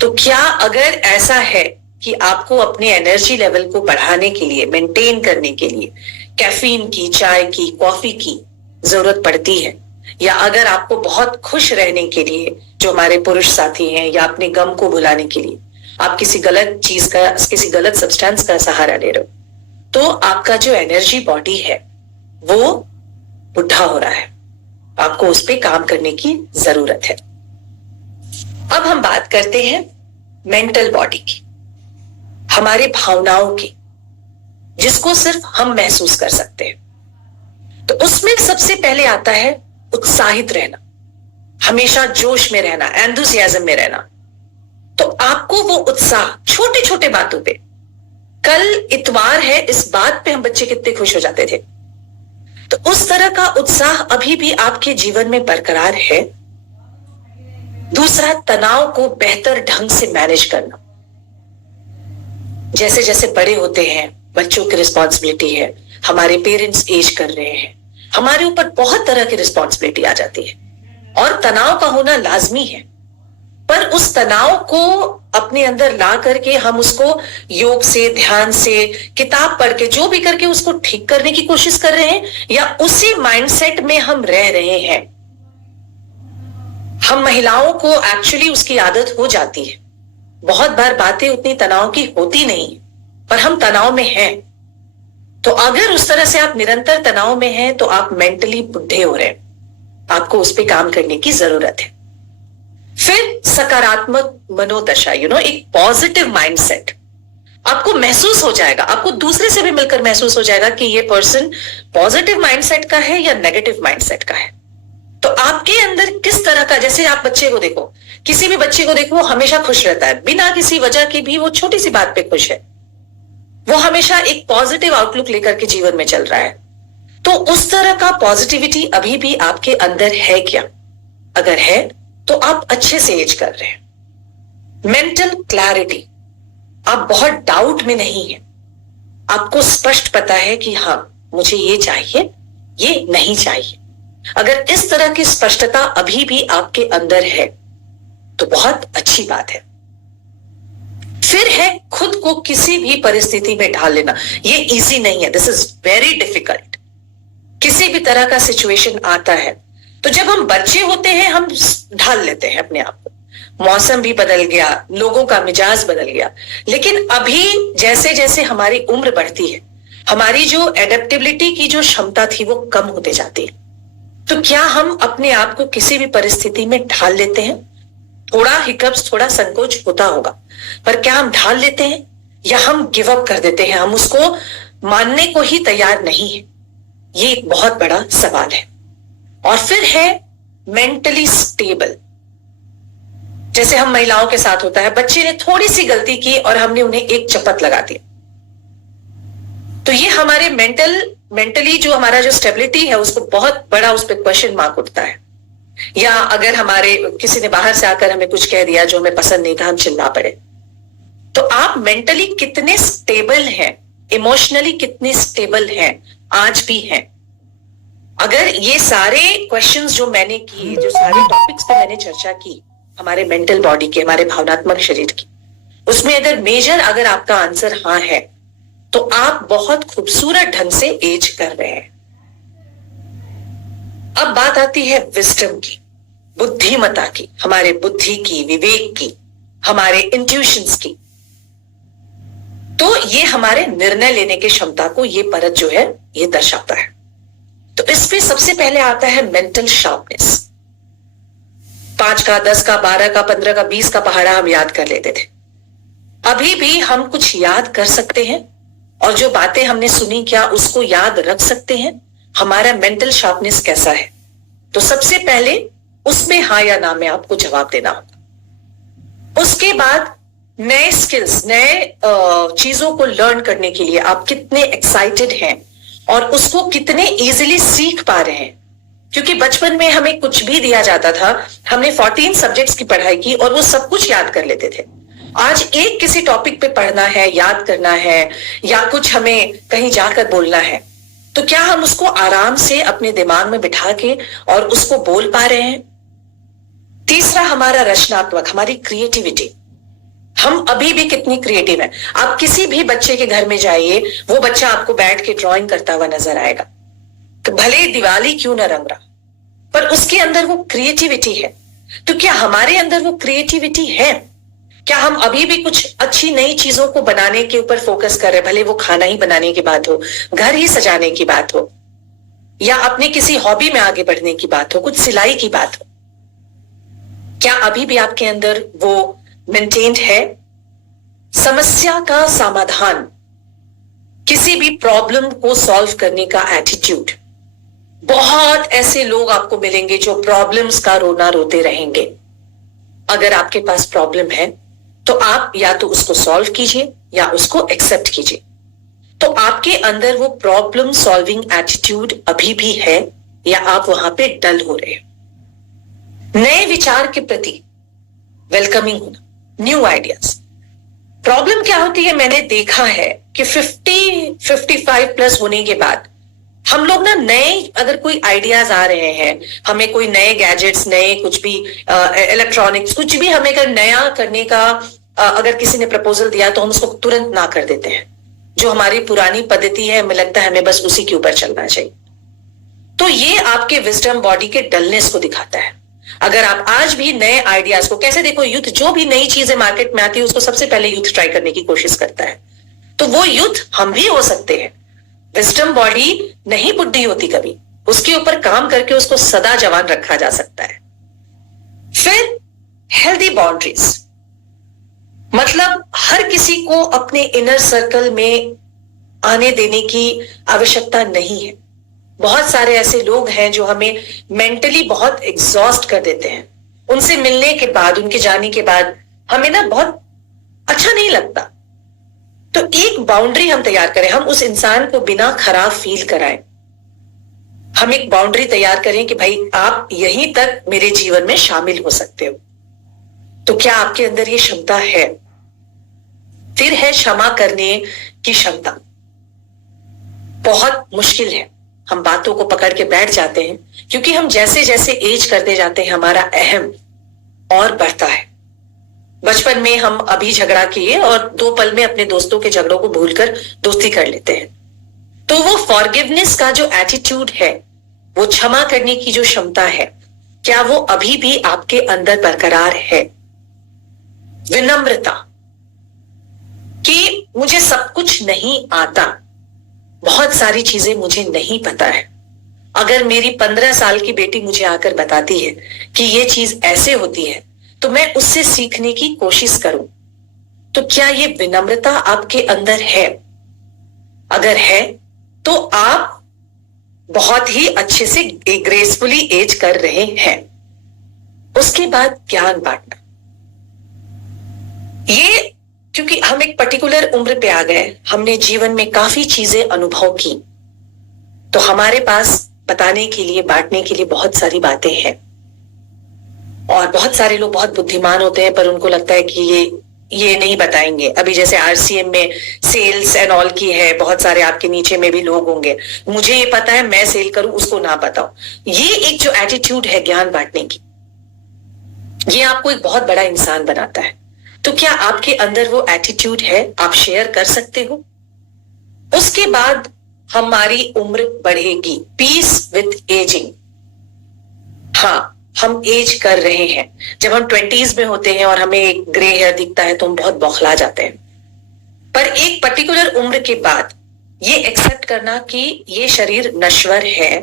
तो क्या अगर ऐसा है कि आपको अपने एनर्जी लेवल को बढ़ाने के लिए, मेंटेन करने के लिए कैफीन की, चाय की, कॉफी की जरूरत पड़ती है, या अगर आपको बहुत खुश रहने के लिए, जो हमारे पुरुष साथी हैं, या अपने गम को भुलाने के लिए आप किसी गलत चीज का, किसी गलत सब्सटेंस का सहारा ले रहे हो, तो आपका जो एनर्जी बॉडी है वो बुढ़ा हो रहा है। आपको उस पर काम करने की जरूरत है। अब हम बात करते हैं मेंटल बॉडी की, हमारे भावनाओं की, जिसको सिर्फ हम महसूस कर सकते हैं। तो उसमें सबसे पहले आता है उत्साहित रहना, हमेशा जोश में रहना, एंथुसियाज्म में रहना। तो आपको वो उत्साह छोटे छोटे बातों पे, कल इतवार है इस बात पे हम बच्चे कितने खुश हो जाते थे, तो उस तरह का उत्साह अभी भी आपके जीवन में बरकरार है। दूसरा, तनाव को बेहतर ढंग से मैनेज करना। जैसे जैसे बड़े होते हैं, बच्चों की रिस्पॉन्सिबिलिटी है, हमारे पेरेंट्स एज कर रहे हैं, हमारे ऊपर बहुत तरह की रिस्पॉन्सिबिलिटी आ जाती है और तनाव का होना लाजमी है। पर उस तनाव को अपने अंदर ला करके हम उसको योग से, ध्यान से, किताब पढ़ के, जो भी करके उसको ठीक करने की कोशिश कर रहे हैं, या उसी माइंडसेट में हम रह रहे हैं। हम महिलाओं को एक्चुअली उसकी आदत हो जाती है। बहुत बार बातें उतनी तनाव की होती नहीं, पर हम तनाव में हैं। तो अगर उस तरह से आप निरंतर तनाव में हैं तो आप मेंटली बुढ़े हो रहे हैं। आपको उस पर काम करने की जरूरत है। फिर सकारात्मक मनोदशा, एक पॉजिटिव माइंडसेट। आपको महसूस हो जाएगा, आपको दूसरे से भी मिलकर महसूस हो जाएगा कि ये पर्सन पॉजिटिव माइंडसेट का है या नेगेटिव माइंडसेट का है। तो आपके अंदर किस तरह का, जैसे आप बच्चे को देखो, किसी भी बच्चे को देखो, वो हमेशा खुश रहता है, बिना किसी वजह की भी वो छोटी सी बात पे खुश है। वो हमेशा एक पॉजिटिव आउटलुक लेकर के जीवन में चल रहा है। तो उस तरह का पॉजिटिविटी अभी भी आपके अंदर है क्या? अगर है तो आप अच्छे से एज कर रहे हैं। मेंटल क्लैरिटी, आप बहुत डाउट में नहीं है, आपको स्पष्ट पता है कि हाँ मुझे ये चाहिए, ये नहीं चाहिए। अगर इस तरह की स्पष्टता अभी भी आपके अंदर है तो बहुत अच्छी बात है। फिर है खुद को किसी भी परिस्थिति में ढाल लेना। ये इजी नहीं है, दिस इज वेरी डिफिकल्ट। किसी भी तरह का सिचुएशन आता है तो जब हम बच्चे होते हैं हम ढाल लेते हैं अपने आप को। मौसम भी बदल गया, लोगों का मिजाज बदल गया, लेकिन अभी जैसे जैसे हमारी उम्र बढ़ती है, हमारी जो एडेप्टेबिलिटी की जो क्षमता थी वो कम होते जाती है। तो क्या हम अपने आप को किसी भी परिस्थिति में ढाल लेते हैं? थोड़ा हिकअप्स, थोड़ा संकोच होता होगा, पर क्या हम ढाल लेते हैं या हम गिव अप कर देते हैं? हम उसको मानने को ही तैयार नहीं है। ये एक बहुत बड़ा सवाल है। और फिर है मेंटली स्टेबल। जैसे हम महिलाओं के साथ होता है, बच्चे ने थोड़ी सी गलती की और हमने उन्हें एक चपत लगा दी, तो ये हमारे मेंटली जो हमारा जो स्टेबिलिटी है उसको बहुत बड़ा, उस पर क्वेश्चन मार्क उठता है। या अगर हमारे किसी ने बाहर से आकर हमें कुछ कह दिया जो हमें पसंद नहीं था, हम चिल्ला पड़े। तो आप मेंटली कितने स्टेबल हैं, इमोशनली कितने स्टेबल हैं, आज भी हैं? अगर ये सारे क्वेश्चंस जो मैंने किए, जो सारे टॉपिक्स पे मैंने चर्चा की हमारे मेंटल बॉडी के, हमारे भावनात्मक शरीर की, उसमें अगर मेजर अगर आपका आंसर हाँ है, तो आप बहुत खूबसूरत ढंग से एज कर रहे हैं। अब बात आती है विजडम की, बुद्धिमत्ता की, हमारे बुद्धि की, विवेक की, हमारे इंट्यूशंस की। तो ये हमारे निर्णय लेने की क्षमता को ये परत जो है ये दर्शाता है। तो इसमें सबसे पहले आता है मेंटल शार्पनेस। 5 का, 10 का, 12 का, 15 का, 20 का पहाड़ा हम याद कर लेते थे। अभी भी हम कुछ याद कर सकते हैं, और जो बातें हमने सुनी क्या उसको याद रख सकते हैं? हमारा मेंटल शार्पनेस कैसा है? तो सबसे पहले उसमें हाँ या ना में आपको जवाब देना होगा। उसके बाद नए स्किल्स, नए चीजों को लर्न करने के लिए आप कितने एक्साइटेड हैं और उसको कितने इजीली सीख पा रहे हैं। क्योंकि बचपन में हमें कुछ भी दिया जाता था, हमने 14 सब्जेक्ट्स की पढ़ाई की और वो सब कुछ याद कर लेते थे। आज एक किसी टॉपिक पे पढ़ना है, याद करना है, या कुछ हमें कहीं जाकर बोलना है, तो क्या हम उसको आराम से अपने दिमाग में बिठा के और उसको बोल पा रहे हैं? तीसरा हमारा रचनात्मक, हमारी क्रिएटिविटी। हम अभी भी कितनी क्रिएटिव हैं। आप किसी भी बच्चे के घर में जाइए, वो बच्चा आपको बैठ के ड्राइंग करता हुआ नजर आएगा। तो भले ही दिवाली क्यों ना रंग रहा, पर उसके अंदर वो क्रिएटिविटी है। तो क्या हमारे अंदर वो क्रिएटिविटी है? क्या हम अभी भी कुछ अच्छी नई चीजों को बनाने के ऊपर फोकस कर रहे हैं? भले वो खाना ही बनाने की बात हो, घर ही सजाने की बात हो, या अपने किसी हॉबी में आगे बढ़ने की बात हो, कुछ सिलाई की बात हो। क्या अभी भी आपके अंदर वो मेंटेन्ड है? समस्या का समाधान, किसी भी प्रॉब्लम को सॉल्व करने का एटीट्यूड। बहुत ऐसे लोग आपको मिलेंगे जो प्रॉब्लम्स का रोना रोते रहेंगे। अगर आपके पास प्रॉब्लम है तो आप या तो उसको सॉल्व कीजिए या उसको एक्सेप्ट कीजिए। तो आपके अंदर वो प्रॉब्लम सॉल्विंग एटीट्यूड अभी भी है, या आप वहां पे डल हो रहे हैं? नए विचार के प्रति वेलकमिंग होना, न्यू आइडियाज। प्रॉब्लम क्या होती है, मैंने देखा है कि 50-55 प्लस होने के बाद हम लोग ना नए, अगर कोई आइडियाज आ रहे हैं, हमें कोई नए गैजेट्स, नए कुछ भी इलेक्ट्रॉनिक्स, कुछ भी हमें अगर नया करने का अगर किसी ने प्रपोजल दिया तो हम उसको तुरंत ना कर देते हैं। जो हमारी पुरानी पद्धति है, हमें लगता है हमें बस उसी के ऊपर चलना चाहिए। तो ये आपके विजडम बॉडी के डलनेस को दिखाता है। अगर आप आज भी नए आइडियाज को, कैसे देखो, यूथ जो भी नई चीजें मार्केट में आती है उसको सबसे पहले यूथ ट्राई करने की कोशिश करता है। तो वो यूथ हम भी हो सकते हैं। विजडम बॉडी नहीं बुढ़ी होती कभी, उसके ऊपर काम करके उसको सदा जवान रखा जा सकता है। फिर हेल्दी बाउंड्रीज, मतलब हर किसी को अपने इनर सर्कल में आने देने की आवश्यकता नहीं है। बहुत सारे ऐसे लोग हैं जो हमें मेंटली बहुत एग्जॉस्ट कर देते हैं। उनसे मिलने के बाद, उनके जाने के बाद हमें ना बहुत अच्छा नहीं लगता। तो एक बाउंड्री हम तैयार करें, हम उस इंसान को बिना खराब फील कराएं। हम एक बाउंड्री तैयार करें कि भाई आप यहीं तक मेरे जीवन में शामिल हो सकते हो। तो क्या आपके अंदर ये क्षमता है? फिर है क्षमा करने की क्षमता। बहुत मुश्किल है, हम बातों को पकड़ के बैठ जाते हैं, क्योंकि हम जैसे जैसे एज करते जाते हैं हमारा अहम और बढ़ता है। बचपन में हम अभी झगड़ा किए और 2 पल में अपने दोस्तों के झगड़ों को भूलकर दोस्ती कर लेते हैं। तो वो फॉरगिवनेस का जो एटीट्यूड है, वो क्षमा करने की जो क्षमता है, क्या वो अभी भी आपके अंदर बरकरार है? विनम्रता, कि मुझे सब कुछ नहीं आता, बहुत सारी चीजें मुझे नहीं पता है। अगर मेरी 15 साल की बेटी मुझे आकर बताती है कि ये चीज ऐसे होती है, तो मैं उससे सीखने की कोशिश करूं। तो क्या ये विनम्रता आपके अंदर है? अगर है तो आप बहुत ही अच्छे से ग्रेसफुली एज कर रहे हैं। उसके बाद ज्ञान बांटना, ये क्योंकि हम एक पर्टिकुलर उम्र पे आ गए, हमने जीवन में काफी चीजें अनुभव की, तो हमारे पास बताने के लिए, बांटने के लिए बहुत सारी बातें हैं। और बहुत सारे लोग बहुत बुद्धिमान होते हैं पर उनको लगता है कि ये नहीं बताएंगे। अभी जैसे आरसीएम में सेल्स एंड ऑल की है, बहुत सारे आपके नीचे में भी लोग होंगे, मुझे ये पता है मैं सेल करूं, उसको ना बताऊं। ये एक जो एटीट्यूड है ज्ञान बांटने की, ये आपको एक बहुत बड़ा इंसान बनाता है। तो क्या आपके अंदर वो एटीट्यूड है? आप शेयर कर सकते हो। उसके बाद हमारी उम्र बढ़ेगी। Peace with ageing. हाँ, हम एज कर रहे हैं। जब हम 20s में होते हैं और हमें एक ग्रे हेयर दिखता है तो हम बहुत बौखला जाते हैं, पर एक पर्टिकुलर उम्र के बाद ये एक्सेप्ट करना कि ये शरीर नश्वर है,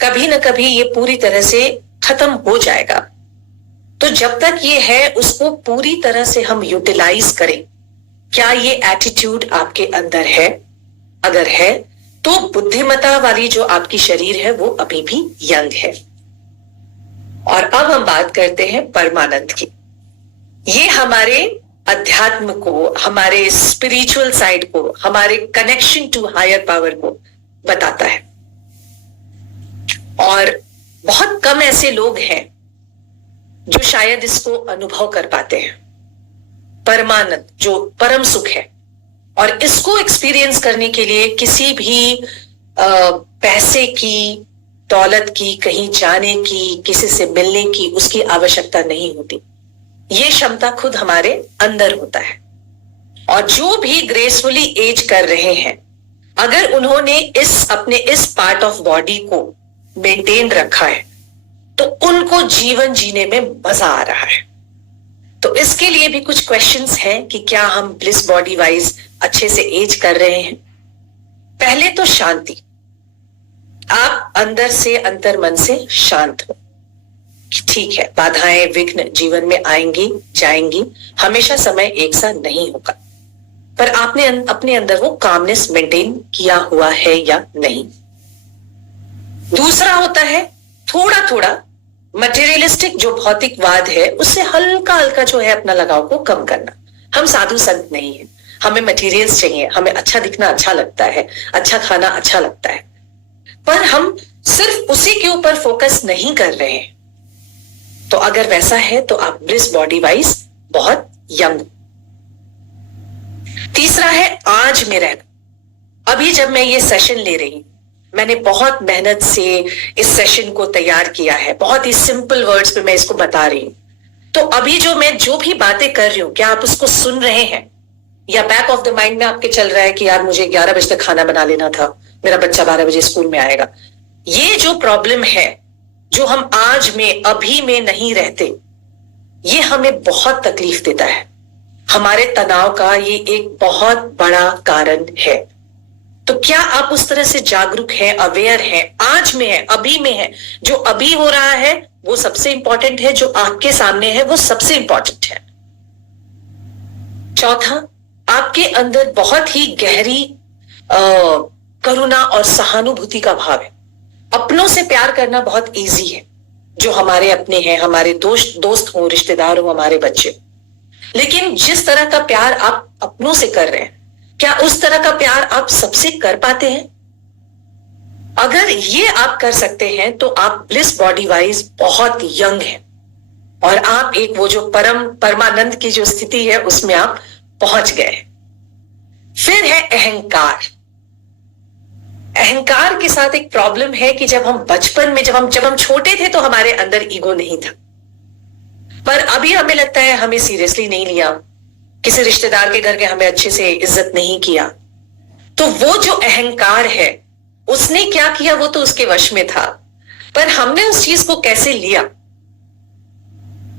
कभी ना कभी ये पूरी तरह से खत्म हो जाएगा। तो जब तक ये है उसको पूरी तरह से हम यूटिलाइज करें। क्या ये एटीट्यूड आपके अंदर है? अगर है तो बुद्धिमत्ता वाली जो आपकी शरीर है वो अभी भी यंग है। और अब हम बात करते हैं परमानंद की। ये हमारे अध्यात्म को, हमारे स्पिरिचुअल साइड को, हमारे कनेक्शन टू हायर पावर को बताता है। और बहुत कम ऐसे लोग हैं जो शायद इसको अनुभव कर पाते हैं। परमानंद जो परम सुख है, और इसको एक्सपीरियंस करने के लिए किसी भी पैसे की, दौलत की, कहीं जाने की, किसी से मिलने की उसकी आवश्यकता नहीं होती। ये क्षमता खुद हमारे अंदर होता है। और जो भी ग्रेसफुली एज कर रहे हैं, अगर उन्होंने अपने इस पार्ट ऑफ बॉडी को मेंटेन रखा है तो उनको जीवन जीने में मजा आ रहा है। तो इसके लिए भी कुछ क्वेश्चंस हैं कि क्या हम ब्लिस बॉडी वाइज अच्छे से एज कर रहे हैं। पहले तो शांति। आप अंदर से, अंतर मन से शांत हो। ठीक है, बाधाएं, विघ्न जीवन में आएंगी जाएंगी, हमेशा समय एक सा नहीं होगा, पर आपने अपने अंदर वो कामनेस मेंटेन किया हुआ है या नहीं। दूसरा होता है थोड़ा थोड़ा मटेरियलिस्टिक जो भौतिकवाद है उससे हल्का हल्का जो है अपना लगाव को कम करना। हम साधु संत नहीं है, हमें मटेरियल्स चाहिए, हमें अच्छा दिखना अच्छा लगता है, अच्छा खाना अच्छा लगता है, पर हम सिर्फ उसी के ऊपर फोकस नहीं कर रहे हैं। तो अगर वैसा है तो आप ब्लिस बॉडी वाइज बहुत यंग। तीसरा है आज में रहना। अभी जब मैं ये सेशन ले रही हूं, मैंने बहुत मेहनत से इस सेशन को तैयार किया है, बहुत ही सिंपल वर्ड्स पे मैं इसको बता रही हूं। तो अभी जो भी बातें कर रही हूं, क्या आप उसको सुन रहे हैं या बैक ऑफ द माइंड में आपके चल रहा है कि यार मुझे 11 बजे तक खाना बना लेना था, मेरा बच्चा 12 बजे स्कूल में आएगा। ये जो प्रॉब्लम है, जो हम आज में अभी में नहीं रहते, ये हमें बहुत तकलीफ देता है। हमारे तनाव का ये एक बहुत बड़ा कारण है। तो क्या आप उस तरह से जागरूक हैं, अवेयर हैं, आज में है, अभी में है? जो अभी हो रहा है वो सबसे इंपॉर्टेंट है, जो आपके सामने है वो सबसे इंपॉर्टेंट है। चौथा, आपके अंदर बहुत ही गहरी करुणा और सहानुभूति का भाव है। अपनों से प्यार करना बहुत इजी है, जो हमारे अपने हैं, हमारे दोस्त हो, रिश्तेदार हो, हमारे बच्चे। लेकिन जिस तरह का प्यार आप अपनों से कर रहे हैं, क्या उस तरह का प्यार आप सबसे कर पाते हैं? अगर ये आप कर सकते हैं तो आप ब्लिस बॉडी वाइज बहुत यंग हैं, और आप एक वो जो परमानंद की जो स्थिति है उसमें आप पहुंच गए। फिर है अहंकार। अहंकार के साथ एक प्रॉब्लम है कि जब हम बचपन में, जब हम छोटे थे तो हमारे अंदर ईगो नहीं था, पर अभी हमें लगता है हमें सीरियसली नहीं लिया, किसी रिश्तेदार के घर के हमें अच्छे से इज्जत नहीं किया। तो वो जो अहंकार है, उसने क्या किया वो तो उसके वश में था, पर हमने उस चीज को कैसे लिया।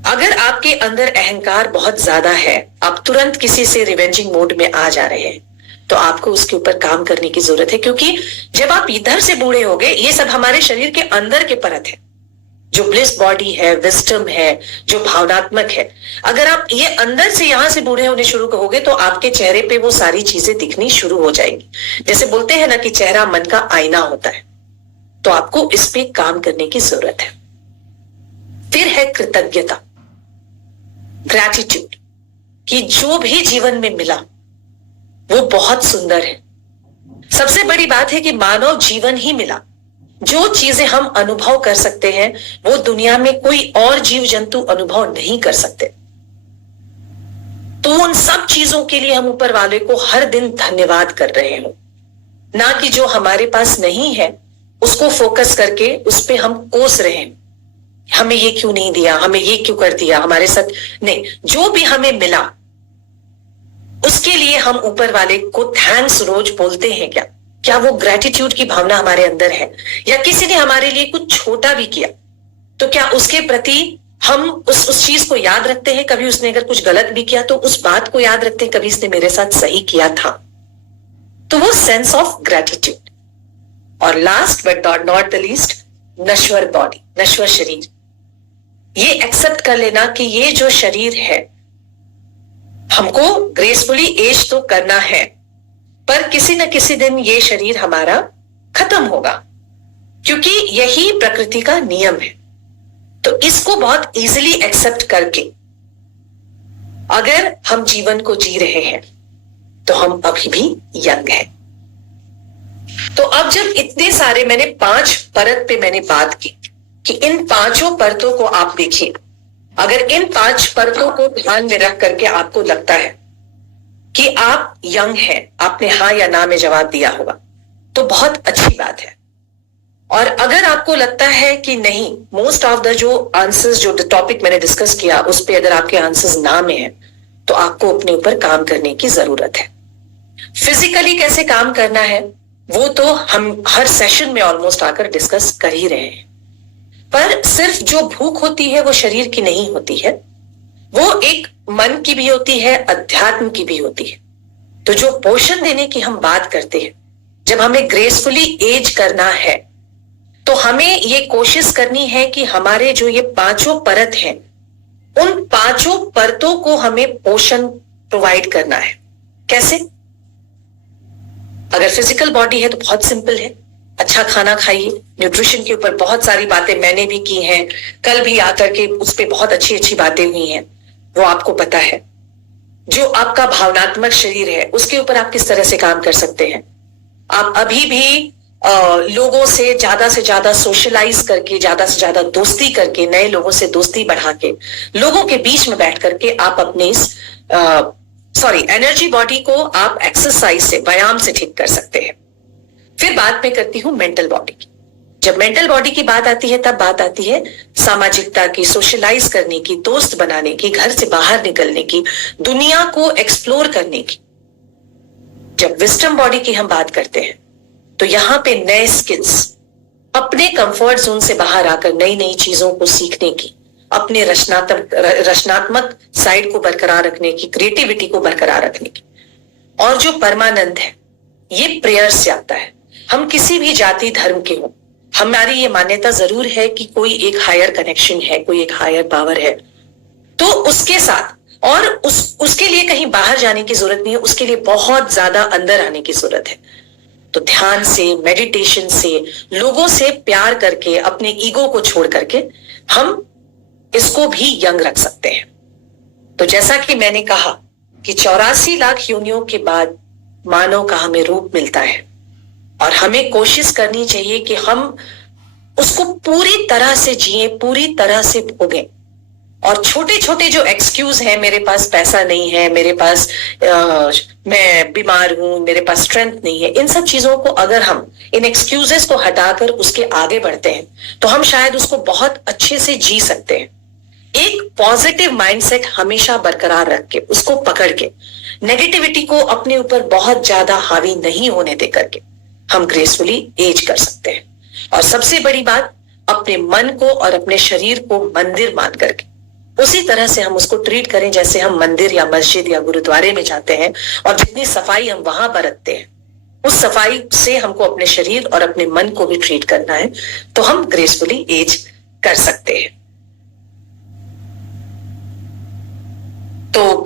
अगर आपके अंदर अहंकार बहुत ज्यादा है, आप तुरंत किसी से रिवेंजिंग मोड में आ जा रहे हैं, तो आपको उसके ऊपर काम करने की जरूरत है। क्योंकि जब आप इधर से बूढ़े हो गए, ये सब हमारे शरीर के अंदर के परत है, जो ब्लिस बॉडी है, विस्डम है, जो भावनात्मक है। अगर आप ये अंदर से यहां से बूढ़े होने शुरू करोगे तो आपके चेहरे पे वो सारी चीजें दिखनी शुरू हो जाएंगी। जैसे बोलते हैं ना कि चेहरा मन का आईना होता है, तो आपको इस पे काम करने की जरूरत है। फिर है कृतज्ञता, ग्रैटिट्यूड, कि जो भी जीवन में मिला वो बहुत सुंदर है। सबसे बड़ी बात है कि मानव जीवन ही मिला, जो चीजें हम अनुभव कर सकते हैं वो दुनिया में कोई और जीव जंतु अनुभव नहीं कर सकते। तो उन सब चीजों के लिए हम ऊपर वाले को हर दिन धन्यवाद कर रहे हो, ना कि जो हमारे पास नहीं है उसको फोकस करके उस पे हम कोस रहे हैं, हमें ये क्यों नहीं दिया, हमें ये क्यों कर दिया हमारे साथ। नहीं, जो भी हमें मिला उसके लिए हम ऊपर वाले को थैंक्स रोज बोलते हैं। क्या वो ग्रेटिट्यूड की भावना हमारे अंदर है? या किसी ने हमारे लिए कुछ छोटा भी किया तो क्या उसके प्रति हम उस चीज को याद रखते हैं? कभी उसने अगर कुछ गलत भी किया तो उस बात को याद रखते हैं, कभी इसने मेरे साथ सही किया था। तो वो सेंस ऑफ ग्रेटिट्यूड। और last but not the least, नश्वर बॉडी, नश्वर शरीर। ये एक्सेप्ट कर लेना कि ये जो शरीर है हमको ग्रेसफुली एज तो करना है, पर किसी न किसी दिन ये शरीर हमारा खत्म होगा, क्योंकि यही प्रकृति का नियम है। तो इसको बहुत इजीली एक्सेप्ट करके अगर हम जीवन को जी रहे हैं तो हम अभी भी यंग हैं। तो अब जब इतने सारे मैंने 5 परत पे मैंने बात की कि इन 5 परतों को आप देखिए, अगर इन 5 परतों को ध्यान में रख करके आपको लगता है कि आप यंग हैं, आपने हाँ या ना में जवाब दिया होगा, तो बहुत अच्छी बात है। और अगर आपको लगता है कि नहीं, मोस्ट ऑफ द जो आंसर्स, जो टॉपिक मैंने डिस्कस किया उस पे अगर आपके आंसर्स ना में है, तो आपको अपने ऊपर काम करने की जरूरत है। फिजिकली कैसे काम करना है वो तो हम हर सेशन में ऑलमोस्ट आकर डिस्कस कर ही रहे हैं, पर सिर्फ जो भूख होती है वो शरीर की नहीं होती है, वो एक मन की भी होती है, अध्यात्म की भी होती है। तो जो पोषण देने की हम बात करते हैं, जब हमें ग्रेसफुली एज करना है तो हमें ये कोशिश करनी है कि हमारे जो ये 5 परत हैं, उन 5 परतों को हमें पोषण प्रोवाइड करना है। कैसे? अगर फिजिकल बॉडी है तो बहुत सिंपल है, अच्छा खाना खाइए। न्यूट्रिशन के ऊपर बहुत सारी बातें मैंने भी की हैं, कल भी आकर के उस पर बहुत अच्छी अच्छी बातें हुई हैं, वो आपको पता है। जो आपका भावनात्मक शरीर है उसके ऊपर आप किस तरह से काम कर सकते हैं। आप अभी भी लोगों से ज्यादा सोशलाइज करके, ज्यादा से ज्यादा दोस्ती करके, नए लोगों से दोस्ती बढ़ा के, लोगों के बीच में बैठ करके आप अपने इस एनर्जी बॉडी को आप एक्सरसाइज से, व्यायाम से ठीक कर सकते हैं। फिर बात मैं करती हूं मेंटल बॉडी की। जब मेंटल बॉडी की बात आती है तब बात आती है सामाजिकता की, सोशलाइज करने की, दोस्त बनाने की, घर से बाहर निकलने की, दुनिया को एक्सप्लोर करने की। जब विजडम बॉडी की हम बात करते हैं तो यहां पे नए स्किल्स, अपने कंफर्ट जोन से बाहर आकर नई नई चीजों को सीखने की, अपने रचनात्मक साइड को बरकरार रखने की, क्रिएटिविटी को बरकरार रखने की। और जो परमानंद है ये प्रेयर से आता है। हम किसी भी जाति धर्म के हो, हमारी ये मान्यता जरूर है कि कोई एक हायर कनेक्शन है, कोई एक हायर पावर है, तो उसके साथ, और उसके लिए कहीं बाहर जाने की जरूरत नहीं है, उसके लिए बहुत ज्यादा अंदर आने की जरूरत है। तो ध्यान से, मेडिटेशन से, लोगों से प्यार करके, अपने ईगो को छोड़ करके हम इसको भी यंग रख सकते हैं। तो जैसा कि मैंने कहा कि 84 लाख योनियों के बाद मानव का हमें रूप मिलता है, और हमें कोशिश करनी चाहिए कि हम उसको पूरी तरह से जिए, पूरी तरह से भोगें। और छोटे छोटे जो एक्सक्यूज हैं, मेरे पास पैसा नहीं है, मेरे पास मैं बीमार हूं, मेरे पास स्ट्रेंथ नहीं है, इन सब चीजों को अगर हम, इन एक्सक्यूजेस को हटाकर उसके आगे बढ़ते हैं तो हम शायद उसको बहुत अच्छे से जी सकते हैं। एक पॉजिटिव माइंडसेट हमेशा बरकरार रख के, उसको पकड़ के, नेगेटिविटी को अपने ऊपर बहुत ज्यादा हावी नहीं होने दे करके हम ग्रेसफुली एज कर सकते हैं। और सबसे बड़ी बात, अपने मन को और अपने शरीर को मंदिर मान करके उसी तरह से हम उसको ट्रीट करें जैसे हम मंदिर या मस्जिद या गुरुद्वारे में जाते हैं, और जितनी सफाई हम वहां बरतते हैं, उस सफाई से हमको अपने शरीर और अपने मन को भी ट्रीट करना है, तो हम ग्रेसफुली एज कर सकते हैं। तो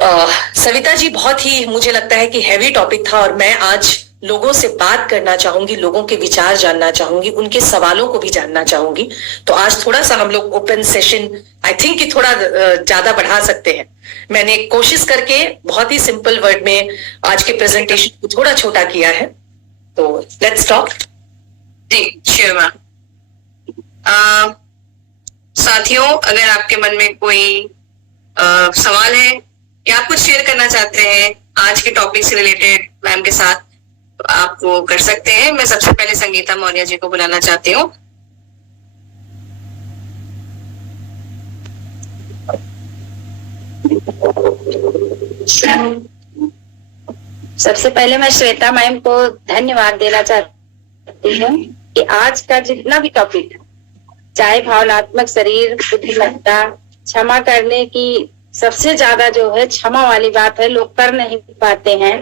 सविता जी, बहुत ही मुझे लगता है कि हैवी टॉपिक था, और मैं आज लोगों से बात करना चाहूंगी, लोगों के विचार जानना चाहूंगी, उनके सवालों को भी जानना चाहूंगी। तो आज थोड़ा सा हम लोग ओपन सेशन, आई थिंक कि थोड़ा ज्यादा बढ़ा सकते हैं। मैंने कोशिश करके बहुत ही सिंपल वर्ड में आज के प्रेजेंटेशन को थोड़ा छोटा किया है। तो लेट्स टॉक। जी श्योर मैम। साथियों, अगर आपके मन में कोई सवाल है या आप कुछ शेयर करना चाहते हैं आज के टॉपिक से रिलेटेड मैम के साथ, तो आप वो कर सकते हैं। मैं सबसे पहले संगीता मौर्य जी को बुलाना चाहती हूँ। सबसे पहले मैं श्वेता मैम को धन्यवाद देना चाहती हूँ कि आज का जितना भी टॉपिक, चाहे भावनात्मक शरीर, बुद्धिमत्ता, क्षमा करने की, सबसे ज्यादा जो है क्षमा वाली बात है, लोग कर नहीं पाते हैं,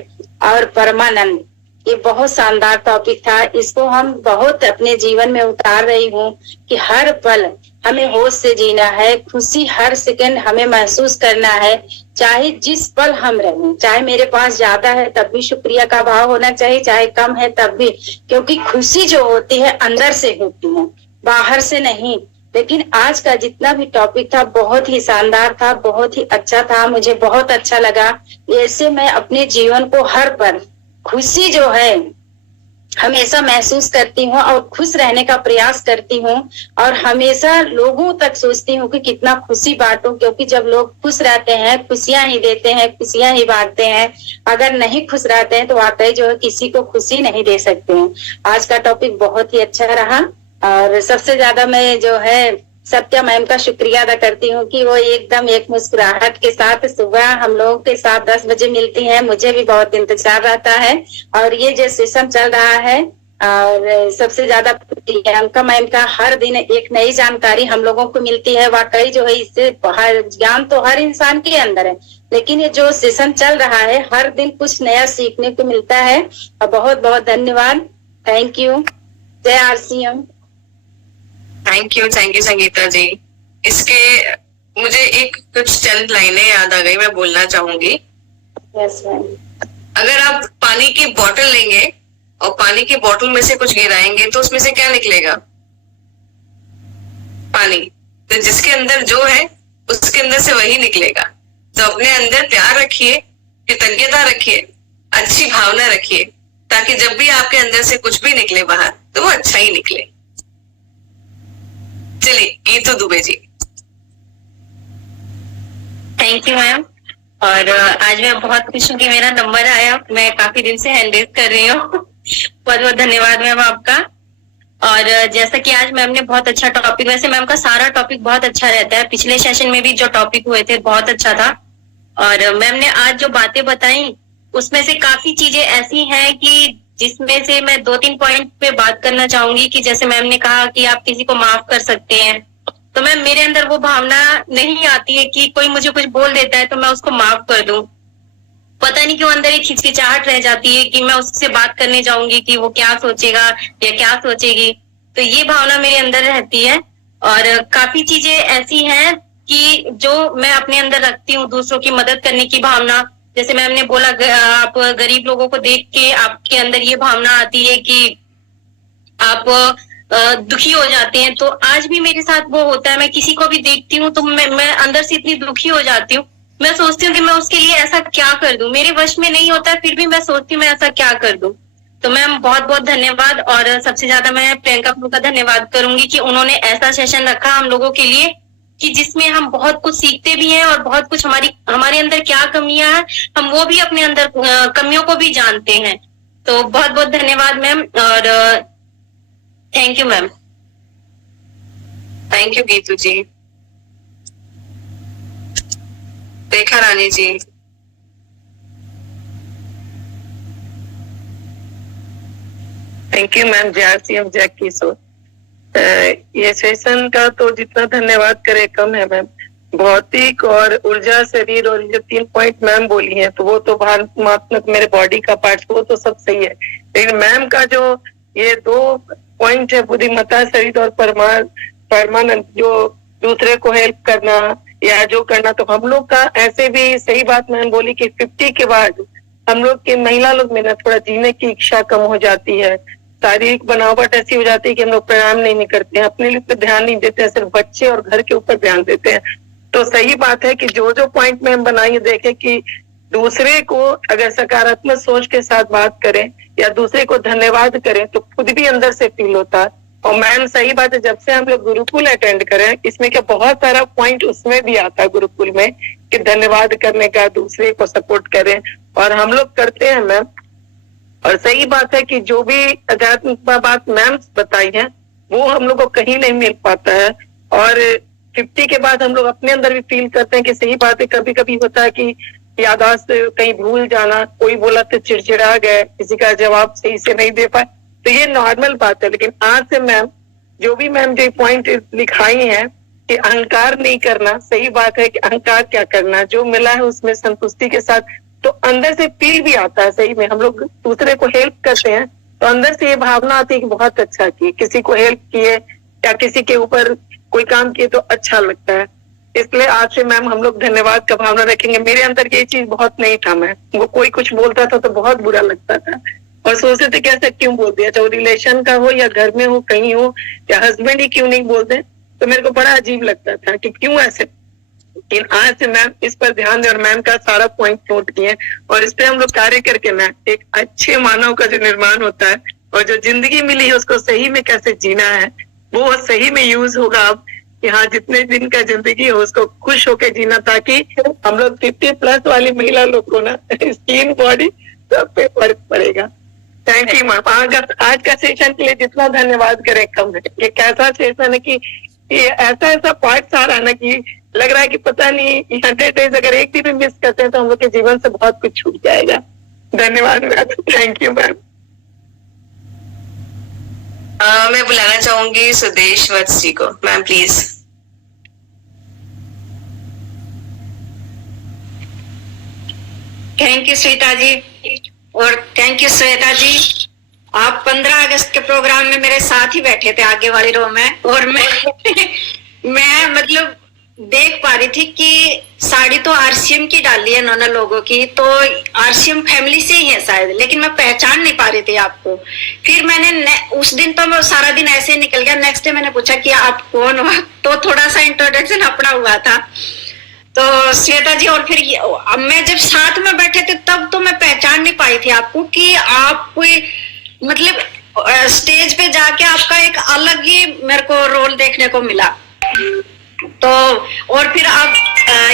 और परमानंद, ये बहुत शानदार टॉपिक था। इसको हम बहुत अपने जीवन में उतार रही हूँ कि हर पल हमें होश से जीना है, खुशी हर सेकंड हमें महसूस करना है, चाहे जिस पल हम रहें, चाहे मेरे पास ज्यादा है तब भी शुक्रिया का भाव होना चाहिए, चाहे कम है तब भी, क्योंकि खुशी जो होती है अंदर से होती है, बाहर से नहीं। लेकिन आज का जितना भी टॉपिक था बहुत ही शानदार था, बहुत ही अच्छा था, मुझे बहुत अच्छा लगा। ऐसे मैं अपने जीवन को हर पल खुशी जो है हमेशा महसूस करती हूँ और खुश रहने का प्रयास करती हूँ, और हमेशा लोगों तक सोचती हूँ कि कितना खुशी बांटूं, क्योंकि जब लोग खुश रहते हैं खुशियां ही देते हैं, खुशियां ही बांटते हैं। अगर नहीं खुश रहते हैं तो वाकई जो है किसी को खुशी नहीं दे सकते हैं। आज का टॉपिक बहुत ही अच्छा रहा, और सबसे ज्यादा मैं जो है सत्या मैम का शुक्रिया अदा करती हूँ कि वो एकदम एक मुस्कुराहट के साथ सुबह हम लोगों के साथ 10 बजे मिलती हैं। मुझे भी बहुत इंतजार रहता है, और ये जो सेशन चल रहा है, और सबसे ज्यादा प्रियंका मैम का हर दिन एक नई जानकारी हम लोगों को मिलती है। वाकई जो है इससे ज्ञान तो हर इंसान के अंदर है, लेकिन ये जो सेशन चल रहा है हर दिन कुछ नया सीखने को मिलता है। और बहुत बहुत धन्यवाद, थैंक यू, जय आरसीएम। थैंक यू संगीता जी। इसके मुझे एक कुछ चंद लाइनें याद आ गई, मैं बोलना चाहूंगी। Yes ma'am. अगर आप पानी की बोतल लेंगे और पानी की बोतल में से कुछ गिराएंगे तो उसमें से क्या निकलेगा? पानी। तो जिसके अंदर जो है उसके अंदर से वही निकलेगा। तो अपने अंदर प्यार रखिए, कृतज्ञता रखिए, अच्छी भावना रखिए, ताकि जब भी आपके अंदर से कुछ भी निकले बाहर तो वो अच्छा ही निकले। चलिए Geetu Dubey ji. Thank you ma'am. और आज मैं बहुत खुश हूँ कि मेरा नंबर आया, मैं काफी दिन से हैंड रेज कर रही हूँ। बहुत बहुत धन्यवाद मैम आपका। और जैसा कि आज मैम ने बहुत अच्छा टॉपिक, वैसे मैम का सारा टॉपिक बहुत अच्छा रहता है, पिछले सेशन में भी जो टॉपिक हुए थे बहुत अच्छा था। और मैम ने आज जो बातें बताई उसमें से काफी चीजें ऐसी हैं कि जिसमें से मैं 2-3 पॉइंट पे बात करना चाहूंगी। कि जैसे मैम ने कहा कि आप किसी को माफ कर सकते हैं, तो मैम मेरे अंदर वो भावना नहीं आती है कि कोई मुझे कुछ बोल देता है तो मैं उसको माफ कर दूं। पता नहीं क्यों अंदर एक हिचकिचाहट रह जाती है कि मैं उससे बात करने जाऊंगी कि वो क्या सोचेगा या क्या सोचेगी, तो ये भावना मेरे अंदर रहती है। और काफी चीजें ऐसी हैं कि जो मैं अपने अंदर रखती हूँ, दूसरों की मदद करने की भावना। जैसे मैम ने बोला आप गरीब लोगों को देख के आपके अंदर ये भावना आती है कि आप दुखी हो जाते हैं, तो आज भी मेरे साथ वो होता है। मैं किसी को भी देखती हूँ तो मैं अंदर से इतनी दुखी हो जाती हूँ, मैं सोचती हूँ कि मैं उसके लिए ऐसा क्या कर दूं, मेरे वश में नहीं होता है, फिर भी मैं सोचती हूँ मैं ऐसा क्या कर दूं। तो मैम बहुत बहुत धन्यवाद। और सबसे ज्यादा मैं प्रियंका का धन्यवाद करूंगी कि उन्होंने ऐसा सेशन रखा हम लोगों के लिए कि जिसमें हम बहुत कुछ सीखते भी हैं, और बहुत कुछ हमारे अंदर क्या कमियां हैं हम वो भी अपने अंदर कमियों को भी जानते हैं। तो बहुत बहुत धन्यवाद मैम, और thank you ma'am. Thank you Geetu ji. Rekha Rani ji. Thank you ma'am. जय जैकी सो। ये सेशन का तो जितना धन्यवाद करे कम है मैम। भौतिक और ऊर्जा शरीर और जो 3 पॉइंट मैम बोली हैं तो वो तो भावनात्मक मेरे बॉडी का पार्ट, वो तो सब सही है। लेकिन मैम का जो ये 2 पॉइंट है, बुद्धिमत्ता शरीर और परमानंद, जो दूसरे को हेल्प करना या जो करना, तो हम लोग का ऐसे भी सही बात मैम बोली कि 50 के बाद हम लोग के महिला लोग में ना थोड़ा जीने की इच्छा कम हो जाती है, शारीरिक बनावट ऐसी हो जाती है कि हम लोग प्राणायाम नहीं करते हैं, अपने लिए ध्यान नहीं देते हैं, सिर्फ बच्चे और घर के ऊपर ध्यान देते हैं। तो सही बात है कि जो जो पॉइंट में हम बनाइए देखें कि दूसरे को अगर सकारात्मक सोच के साथ बात करें या दूसरे को धन्यवाद करें तो खुद भी अंदर से फील होता है और मैम सही बात है, जब से हम लोग गुरुकुल अटेंड करें, इसमें क्या बहुत सारा पॉइंट उसमें भी आता है गुरुकुल में कि धन्यवाद करने का, दूसरे को सपोर्ट करें, और हम लोग करते हैं मैम। और सही बात है कि जो भी अध्यात्म बात मैम बताई है वो हम लोग को कहीं नहीं मिल पाता है। और 50 के बाद हम लोग अपने अंदर भी फील करते हैं कि सही बात है, कभी कभी होता है कि याददाश्त कहीं भूल जाना, कोई बोला तो चिड़चिड़ा गए, किसी का जवाब सही से नहीं दे पाए, तो ये नॉर्मल बात है। लेकिन आज से मैम जो पॉइंट लिखाई है कि अहंकार नहीं करना, सही बात है कि अहंकार क्या करना, जो मिला है उसमें संतुष्टि के साथ, तो अंदर से फील भी आता है। सही में हम लोग दूसरे को हेल्प करते हैं तो अंदर से ये भावना आती है कि बहुत अच्छा किए, किसी को हेल्प किए या किसी के ऊपर कोई काम किए तो अच्छा लगता है। इसलिए आज से मैम हम लोग धन्यवाद का भावना रखेंगे। मेरे अंदर ये चीज बहुत नहीं था मैम, वो कोई कुछ बोलता था तो बहुत बुरा लगता था और सोचते थे कैसे क्यों बोल दिया, चाहे रिलेशन का हो या घर में हो, कहीं हो, या हस्बैंड ही क्यों नहीं बोलते, तो मेरे को बड़ा अजीब लगता था कि क्यों ऐसे। लेकिन आज से मैम इस पर ध्यान दें और मैम का सारा पॉइंट नोट किए और इस पे हम लोग कार्य करके मैम एक अच्छे मानव का जो निर्माण होता है और जो जिंदगी मिली है उसको सही में कैसे जीना है वो सही में यूज होगा। अब कि हाँ जितने दिन का जिंदगी हो उसको खुश होकर जीना, ताकि हम लोग 50+ वाली महिला लोग को ना स्किन बॉडी सब पे फर्क पड़ेगा। Thank you ma'am. आज का सेशन के लिए जितना धन्यवाद करें कम है। ये कैसा सेशन है कि ये ऐसा पार्ट आ रहा है ना कि लग रहा है कि पता नहीं 100 डेज अगर एक दिन भी मिस करते हैं तो हम लोग के जीवन से बहुत कुछ छूट जाएगा। धन्यवाद मैम। Thank you ma'am. मैं बुलाना चाहूंगी सुदेश वत्स जी को। Ma'am please. Thank you Shweta ji, और थैंक यू श्वेता जी, आप 15 अगस्त के प्रोग्राम में मेरे साथ ही बैठे थे आगे वाली रो में, और मैं मतलब देख पा रही थी कि साड़ी तो आरसीएम की डाली है इन्होंने लोगों की, तो आरसीएम फैमिली से ही है शायद, लेकिन मैं पहचान नहीं पा रही थी आपको। फिर मैंने उस दिन तो मैं सारा दिन ऐसे ही निकल गया। नेक्स्ट डे मैंने पूछा कि आप कौन हो, तो थोड़ा सा इंट्रोडक्शन अपना हुआ था तो श्वेता जी, और फिर अब मैं जब साथ में बैठे थे तब तो मैं पहचान नहीं पाई थी आपको कि आप कोई मतलब स्टेज पे जाके आपका एक अलग ही मेरे को रोल देखने को मिला। तो और फिर आप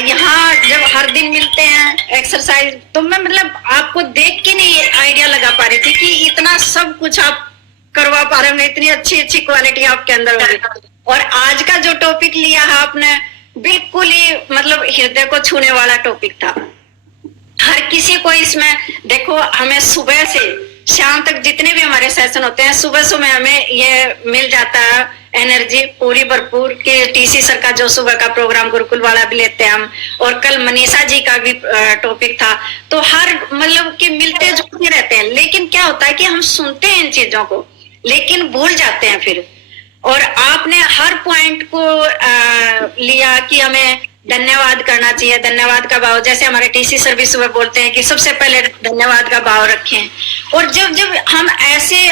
यहाँ जब हर दिन मिलते हैं एक्सरसाइज, तो मैं मतलब आपको देख के नहीं आइडिया लगा पा रही थी कि इतना सब कुछ आप करवा पा रहे हो, इतनी अच्छी अच्छी क्वालिटी आपके अंदर होगी। और आज का जो टॉपिक लिया है आपने, बिल्कुल ही मतलब हृदय को छूने वाला टॉपिक था। हर किसी को इसमें देखो, हमें सुबह से शाम तक जितने भी हमारे सेशन होते हैं, सुबह सुबह हमें ये मिल जाता है एनर्जी पूरी भरपूर के। टीसी सर का जो सुबह का प्रोग्राम गुरुकुल वाला भी लेते हैं हम, और कल मनीषा जी का भी टॉपिक था, तो हर मतलब कि मिलते जुलते रहते हैं। लेकिन क्या होता है कि हम सुनते हैं इन चीजों को लेकिन भूल जाते हैं फिर। और आपने हर पॉइंट को लिया कि हमें धन्यवाद करना चाहिए, धन्यवाद का भाव, जैसे हमारे टीसी सर भी सुबह बोलते हैं कि सबसे पहले धन्यवाद का भाव रखें। और जब जब हम ऐसे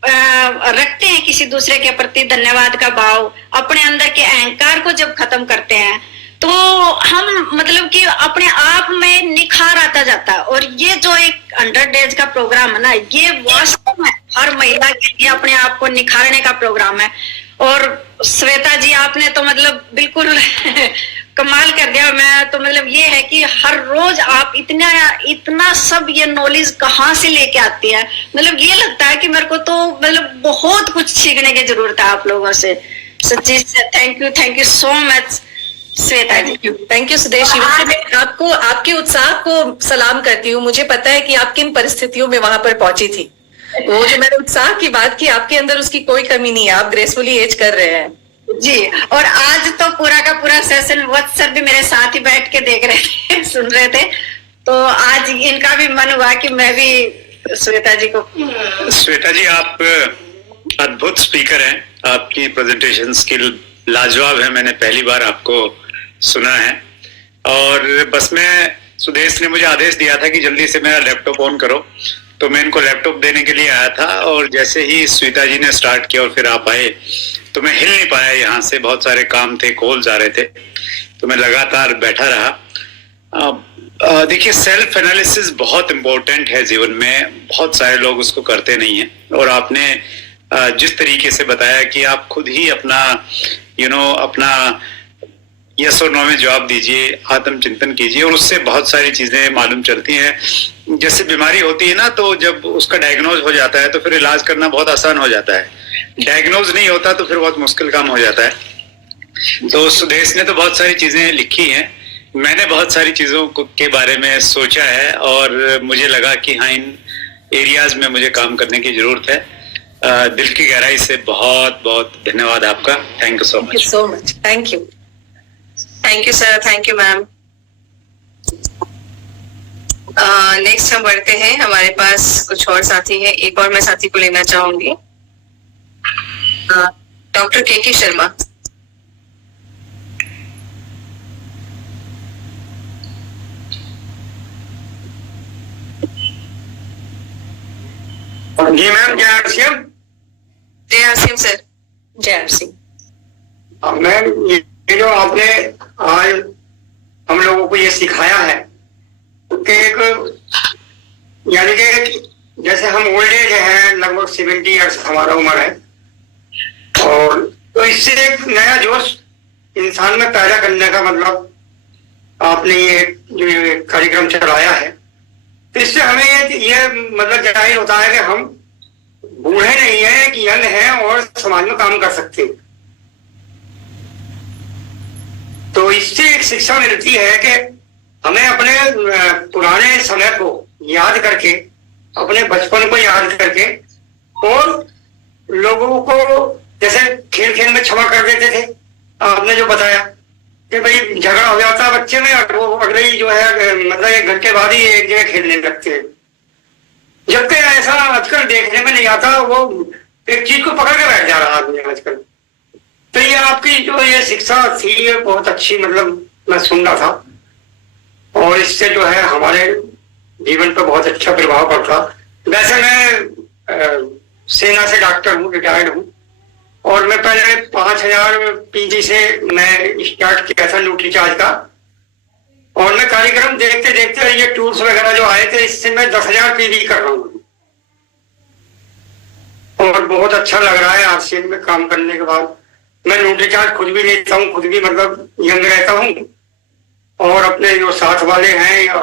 रखते हैं किसी दूसरे के प्रति धन्यवाद का भाव, अपने अंदर के अहंकार को जब खत्म करते हैं, तो हम मतलब कि अपने आप में निखार आता जाता है। और ये जो एक 100 डेज का प्रोग्राम है ना, ये वास्तव में हर महिला के लिए अपने आप को निखारने का प्रोग्राम है। और श्वेता जी आपने तो मतलब बिल्कुल कमाल कर दिया। मैं तो मतलब ये है कि हर रोज आप इतना सब ये नॉलेज कहाँ से लेके आती है, मतलब ये लगता है कि मेरे को तो मतलब बहुत कुछ सीखने की जरूरत है आप लोगों से। सच्ची thank you so much Shweta ji. Thank you Sudesh ji. वैसे मैं आपको आपके उत्साह को सलाम करती हूँ। मुझे पता है कि आप किन परिस्थितियों में वहां पर पहुंची थी। वो जो मैंने उत्साह की बात की, आपके अंदर उसकी कोई कमी नहीं है, आप ग्रेसफुली एज कर रहे हैं जी। और आज तो पूरा का पूरा सेशन वत्स सर भी मेरे साथ ही बैठ के देख रहे थे, सुन रहे थे, तो आज इनका भी मन हुआ कि मैं भी श्वेता जी को। श्वेता जी आप अद्भुत स्पीकर हैं, आपकी प्रेजेंटेशन स्किल लाजवाब है। मैंने पहली बार आपको सुना है। और बस मैं सुदेश ने मुझे आदेश दिया था कि जल्दी से मेरा लैपटॉप ऑन करो, तो मैं इनको लैपटॉप देने के लिए आया था। और जैसे ही श्वेता जी ने स्टार्ट किया और फिर आप आए, तो मैं हिल नहीं पाया यहाँ से, बहुत सारे काम थे, कॉल्स आ रहे थे, तो मैं लगातार बैठा रहा। देखिए सेल्फ एनालिसिस बहुत इम्पोर्टेंट है जीवन में, बहुत सारे लोग उसको करते नहीं हैं। और आपने जिस तरीके से बताया कि आप खुद ही अपना अपना यस और नो में जवाब दीजिए, आत्मचिंतन कीजिए, और उससे बहुत सारी चीजें मालूम चलती हैं। जैसे बीमारी होती है ना, तो जब उसका डायग्नोज हो जाता है तो फिर इलाज करना बहुत आसान हो जाता है। डायग्नोज नहीं होता तो फिर बहुत मुश्किल काम हो जाता है। तो सुदेश ने तो बहुत सारी चीजें लिखी हैं, मैंने बहुत सारी चीजों के बारे में सोचा है, और मुझे लगा कि हाँ, इन एरियाज में मुझे काम करने की जरूरत है। दिल की गहराई से बहुत बहुत धन्यवाद आपका। Thank you so much. Thank you. Thank you sir, thank you ma'am. Next हम बढ़ते हैं, हमारे पास कुछ और साथी हैं। एक और मैं साथी को लेना चाहूंगी, डॉक्टर के शर्मा। जी मैम, जय आरसीएम। जय आरसीएम सर। जय आरसीएम। मैम, ये जो आपने आज हम लोगों को ये सिखाया है कि एक यानी कि जैसे हम ओल्ड एज है, लगभग 70 ईयर्स हमारा उम्र है, और तो इससे एक नया जोश इंसान में पैदा करने का मतलब आपने ये जो ये कार्यक्रम चलाया है, तो इससे हमें ये मतलब जाहिर होता है कि हम बूढ़े नहीं है कि यंग हैं और समाज में काम कर सकते हैं। तो इससे एक शिक्षा मिलती है कि हमें अपने पुराने समय को याद करके, अपने बचपन को याद करके, और लोगों को जैसे खेल खेल में क्षमा कर देते थे। आपने जो बताया कि भाई झगड़ा हो जाता है बच्चे में, और वो अगले ही जो है मतलब 1 घंटे बाद ही एक जगह खेलने लगते हैं, जबकि ऐसा आजकल देखने में नहीं आता। वो एक चीज को पकड़ के बैठ जा रहा आदमी आजकल। तो ये आपकी जो ये शिक्षा थी, ये बहुत अच्छी, मतलब मैं सुन रहा था, और इससे जो है हमारे जीवन पर बहुत अच्छा प्रभाव पड़ता। वैसे मैं सेना से डॉक्टर हूँ, रिटायर्ड हूँ, और मैं पहले 5000 पीजी से मैं स्टार्ट किया था न्यूट्रीचार्ज का, और मैं कार्यक्रम देखते देखते ये टूर्स वगैरह जो आए थे, इससे मैं 10,000 पीवी कर रहा हूँ, और बहुत अच्छा लग रहा है आरसीएम में काम करने के बाद। मैं न्यूट्रीचार्ज खुद भी लेता हूँ, खुद भी मतलब यंग रहता हूँ, और अपने जो साथ वाले हैं या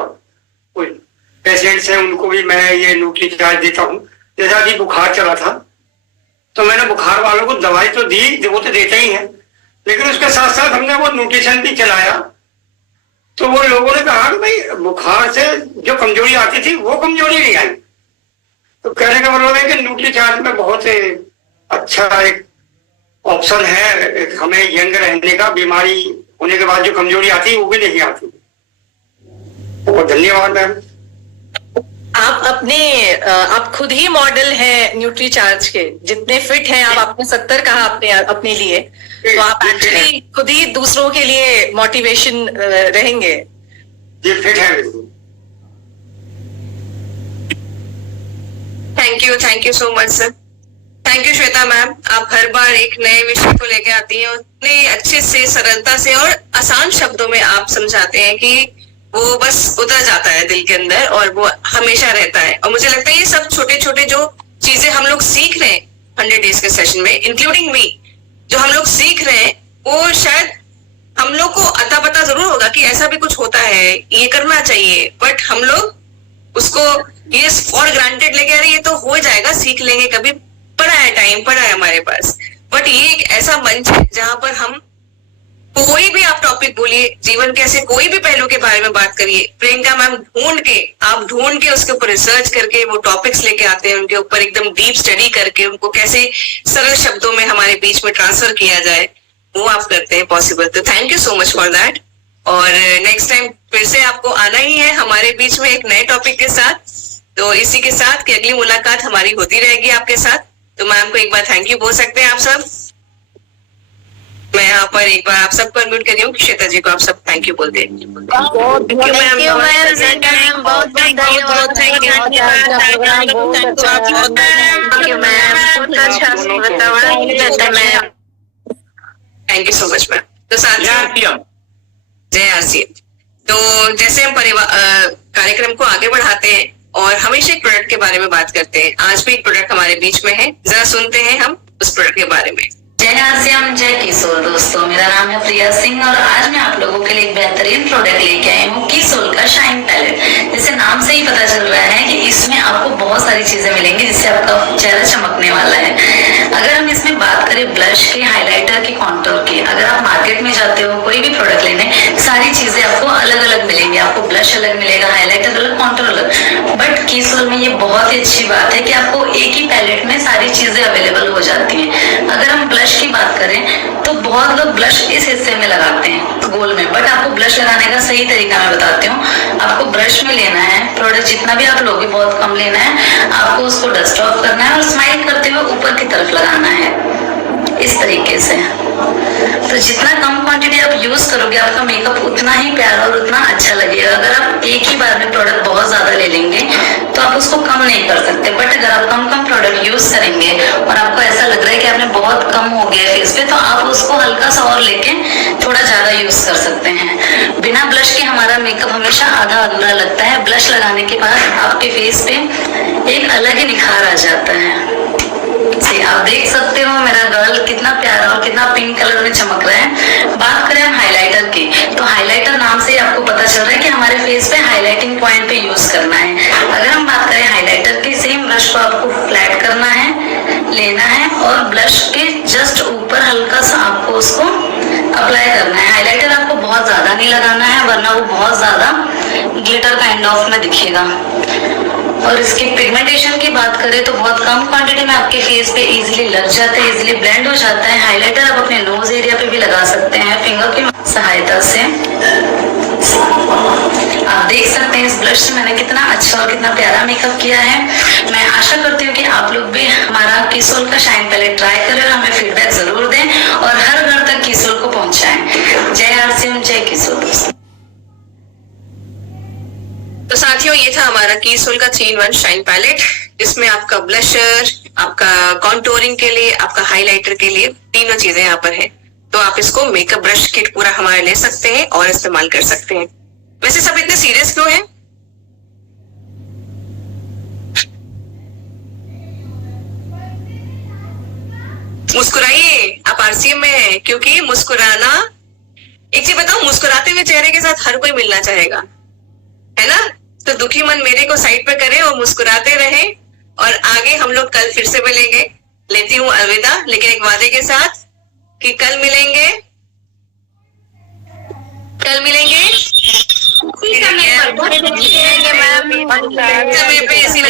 कोई पेशेंट्स हैं उनको भी मैं ये न्यूट्रीचार्ज देता हूँ। जैसा कि बुखार चला था तो मैंने बुखार वालों को दवाई तो दी, वो तो देते ही हैं, लेकिन उसके साथ साथ हमने वो न्यूट्रिशन भी चलाया। तो वो लोगों ने कहा कि भाई बुखार से जो कमजोरी आती थी वो कमजोरी नहीं आई। तो कहने का मतलब है कि न्यूट्रीचार्ज में बहुत अच्छा एक ऑप्शन है हमें यंग रहने का, बीमारी होने के बाद जो कमजोरी आती है वो भी नहीं आती। बहुत धन्यवाद मैम। आप खुद ही मॉडल हैं न्यूट्रीचार्ज के, जितने फिट हैं आप। आपने 70 कहा अपने लिए, तो आप एक्चुअली खुद ही दूसरों के लिए मोटिवेशन रहेंगे। ये फिट है। Thank you so much sir. Thank you Shweta ma'am, आप हर बार एक नए विषय को लेकर आती हैं, उतने अच्छे से, सरलता से और आसान शब्दों में आप समझाते हैं कि वो बस उतर जाता है दिल के अंदर, और वो हमेशा रहता है। और मुझे लगता है ये सब छोटे छोटे जो चीजें हम लोग सीख रहे हैं 100 डेज के सेशन में, इंक्लूडिंग मी, जो हम लोग सीख रहे हैं, वो शायद हम लोग को अता पता जरूर होगा कि ऐसा भी कुछ होता है, ये करना चाहिए, बट हम लोग उसको ये फॉर ग्रांटेड लेके, अरे ये तो हो जाएगा, सीख लेंगे, कभी पड़ा है, टाइम पड़ा है हमारे पास। बट ये एक ऐसा मंच है जहां पर हम कोई भी आप टॉपिक बोलिए, जीवन के ऐसे कोई भी पहलू के बारे में बात करिए, प्रियंका मैम ढूंढ के उसके ऊपर रिसर्च करके वो टॉपिक्स लेके आते हैं, उनके ऊपर एकदम डीप स्टडी करके उनको कैसे सरल शब्दों में हमारे बीच में ट्रांसफर किया जाए, वो आप करते हैं पॉसिबल। तो thank you so much for that. और नेक्स्ट टाइम फिर से आपको आना ही है हमारे बीच में एक नए टॉपिक के साथ। तो इसी के साथ कि अगली मुलाकात हमारी होती रहेगी आपके साथ। तो मैम को एक बार थैंक यू बोल सकते हैं आप सब। मैं यहाँ पर एक बार आप सबको अनम्यूट कर रही हूँ, श्वेता जी को आप सब थैंक यू बोल दें। Thank you so much ma'am. तो साथियों, जय आरसीएम। तो जैसे हम कार्यक्रम को आगे बढ़ाते हैं और हमेशा एक प्रोडक्ट के बारे में बात करते हैं। आज भी एक प्रोडक्ट हमारे बीच में है, जरा सुनते हैं हम उस प्रोडक्ट के बारे में। जय आसियाम, जय किशोर। दोस्तों, मेरा नाम है प्रिया सिंह और आज मैं आप लोगों के लिए एक बेहतरीन प्रोडक्ट लेके आई हूँ, किशोर का शाइन पैलेट। जैसे नाम से ही पता चल रहा है कि इसमें आपको बहुत सारी चीजें मिलेंगी जिससे आपका चेहरा चमकने वाला है। अगर हम इसमें बात करें ब्लश के, हाइलाइटर के, कॉन्टोर की, अगर आप मार्केट में जाते हो कोई भी प्रोडक्ट लेने, सारी चीजें आपको अलग अलग मिलेंगी। आपको ब्लश अलग मिलेगा, हाइलाइटर अलग, कॉन्टोर अलग। बट किशोर में ये बहुत ही अच्छी बात है कि आपको एक ही पैलेट में सारी चीजें अवेलेबल हो जाती हैं। अगर हम ब्लश की बात करें तो बहुत लोग ब्लश इस हिस्से में लगाते हैं, गोल में, बट आपको ब्लश लगाने का सही तरीका मैं बताती हूँ। आपको ब्रश में लेना है, प्रोडक्ट जितना भी आप लोगे बहुत कम लेना है, आपको उसको डस्ट ऑफ करना है और स्माइल करते हुए ऊपर की तरफ लगाना है, इस तरीके से। तो जितना कम क्वांटिटी आप यूज करोगे आपका मेकअप उतना ही प्यारा और उतना अच्छा लगेगा। अगर आप एक ही बार में प्रोडक्ट बहुत ज्यादा ले लेंगे तो आप उसको कम नहीं कर सकते, बट अगर आप कम कम प्रोडक्ट यूज करेंगे और आपको ऐसा लग रहा है कि आपने बहुत कम हो गया फेस पे, तो आप उसको हल्का सा और लेके थोड़ा ज्यादा यूज कर सकते हैं। बिना ब्लश के हमारा मेकअप हमेशा आधा अधूरा लगता है। ब्लश लगाने के बाद आपके फेस पे एक अलग ही निखार आ जाता है। आप देख सकते हो मेरा गर्ल कितना प्यारा और कितना पिंक कलर में चमक रहा है। बात करें हम हाइलाइटर की, तो हाइलाइटर नाम से आपको पता चल रहा है कि हमारे फेस पे हाइलाइटिंग पॉइंट पे यूज करना है। अगर हम बात करें हाइलाइटर की, सेम ब्रश को आपको फ्लैट करना है, लेना है और ब्लश के जस्ट ऊपर हल्का सा आपको उसको अप्लाई करना है। हाइलाइटर आपको बहुत ज्यादा नहीं लगाना है वरना वो बहुत ज्यादा ग्लिटर काइंड ऑफ में दिखेगा। और इसकी पिगमेंटेशन की बात करें तो बहुत कम क्वांटिटी में आपके फेस पे इजीली लग जाता है, इजीली ब्लेंड हो जाता है। हाइलाइटर आप अपने नोज एरिया पे भी लगा सकते हैं फिंगर की सहायता से। आप देख सकते हैं इस ब्लश से मैंने कितना अच्छा और कितना प्यारा मेकअप किया है। मैं आशा करती हूँ कि आप लोग भी हमारा किशोर का शाइन पैलेट ट्राई करें और हमें फीडबैक जरूर दें और हर घर तक किशोर को पहुंचाएं। जय आरसीएम, जय किशोर। दोस्तों, तो साथियों, ये था हमारा किशोर का 3-in-1 शाइन पैलेट, जिसमें आपका ब्लशर, आपका कॉन्टोरिंग के लिए, आपका हाइलाइटर के लिए तीनों चीजें यहाँ पर है। तो आप इसको मेकअप ब्रश किट पूरा हमारे ले सकते हैं और इस्तेमाल कर सकते हैं। वैसे सब इतने सीरियस क्यों हैं? मुस्कुराइए, आप आरसीएम में हैं, क्योंकि मुस्कुराना, एक चीज बताऊं, मुस्कुराते हुए चेहरे के साथ हर कोई मिलना चाहेगा, है ना? तो दुखी मन मेरे को साइड पे करें और मुस्कुराते रहें। और आगे हम लोग कल फिर से मिलेंगे। लेती हूँ अलविदा, लेकिन एक वादे के साथ कि कल मिलेंगे समय पे इसी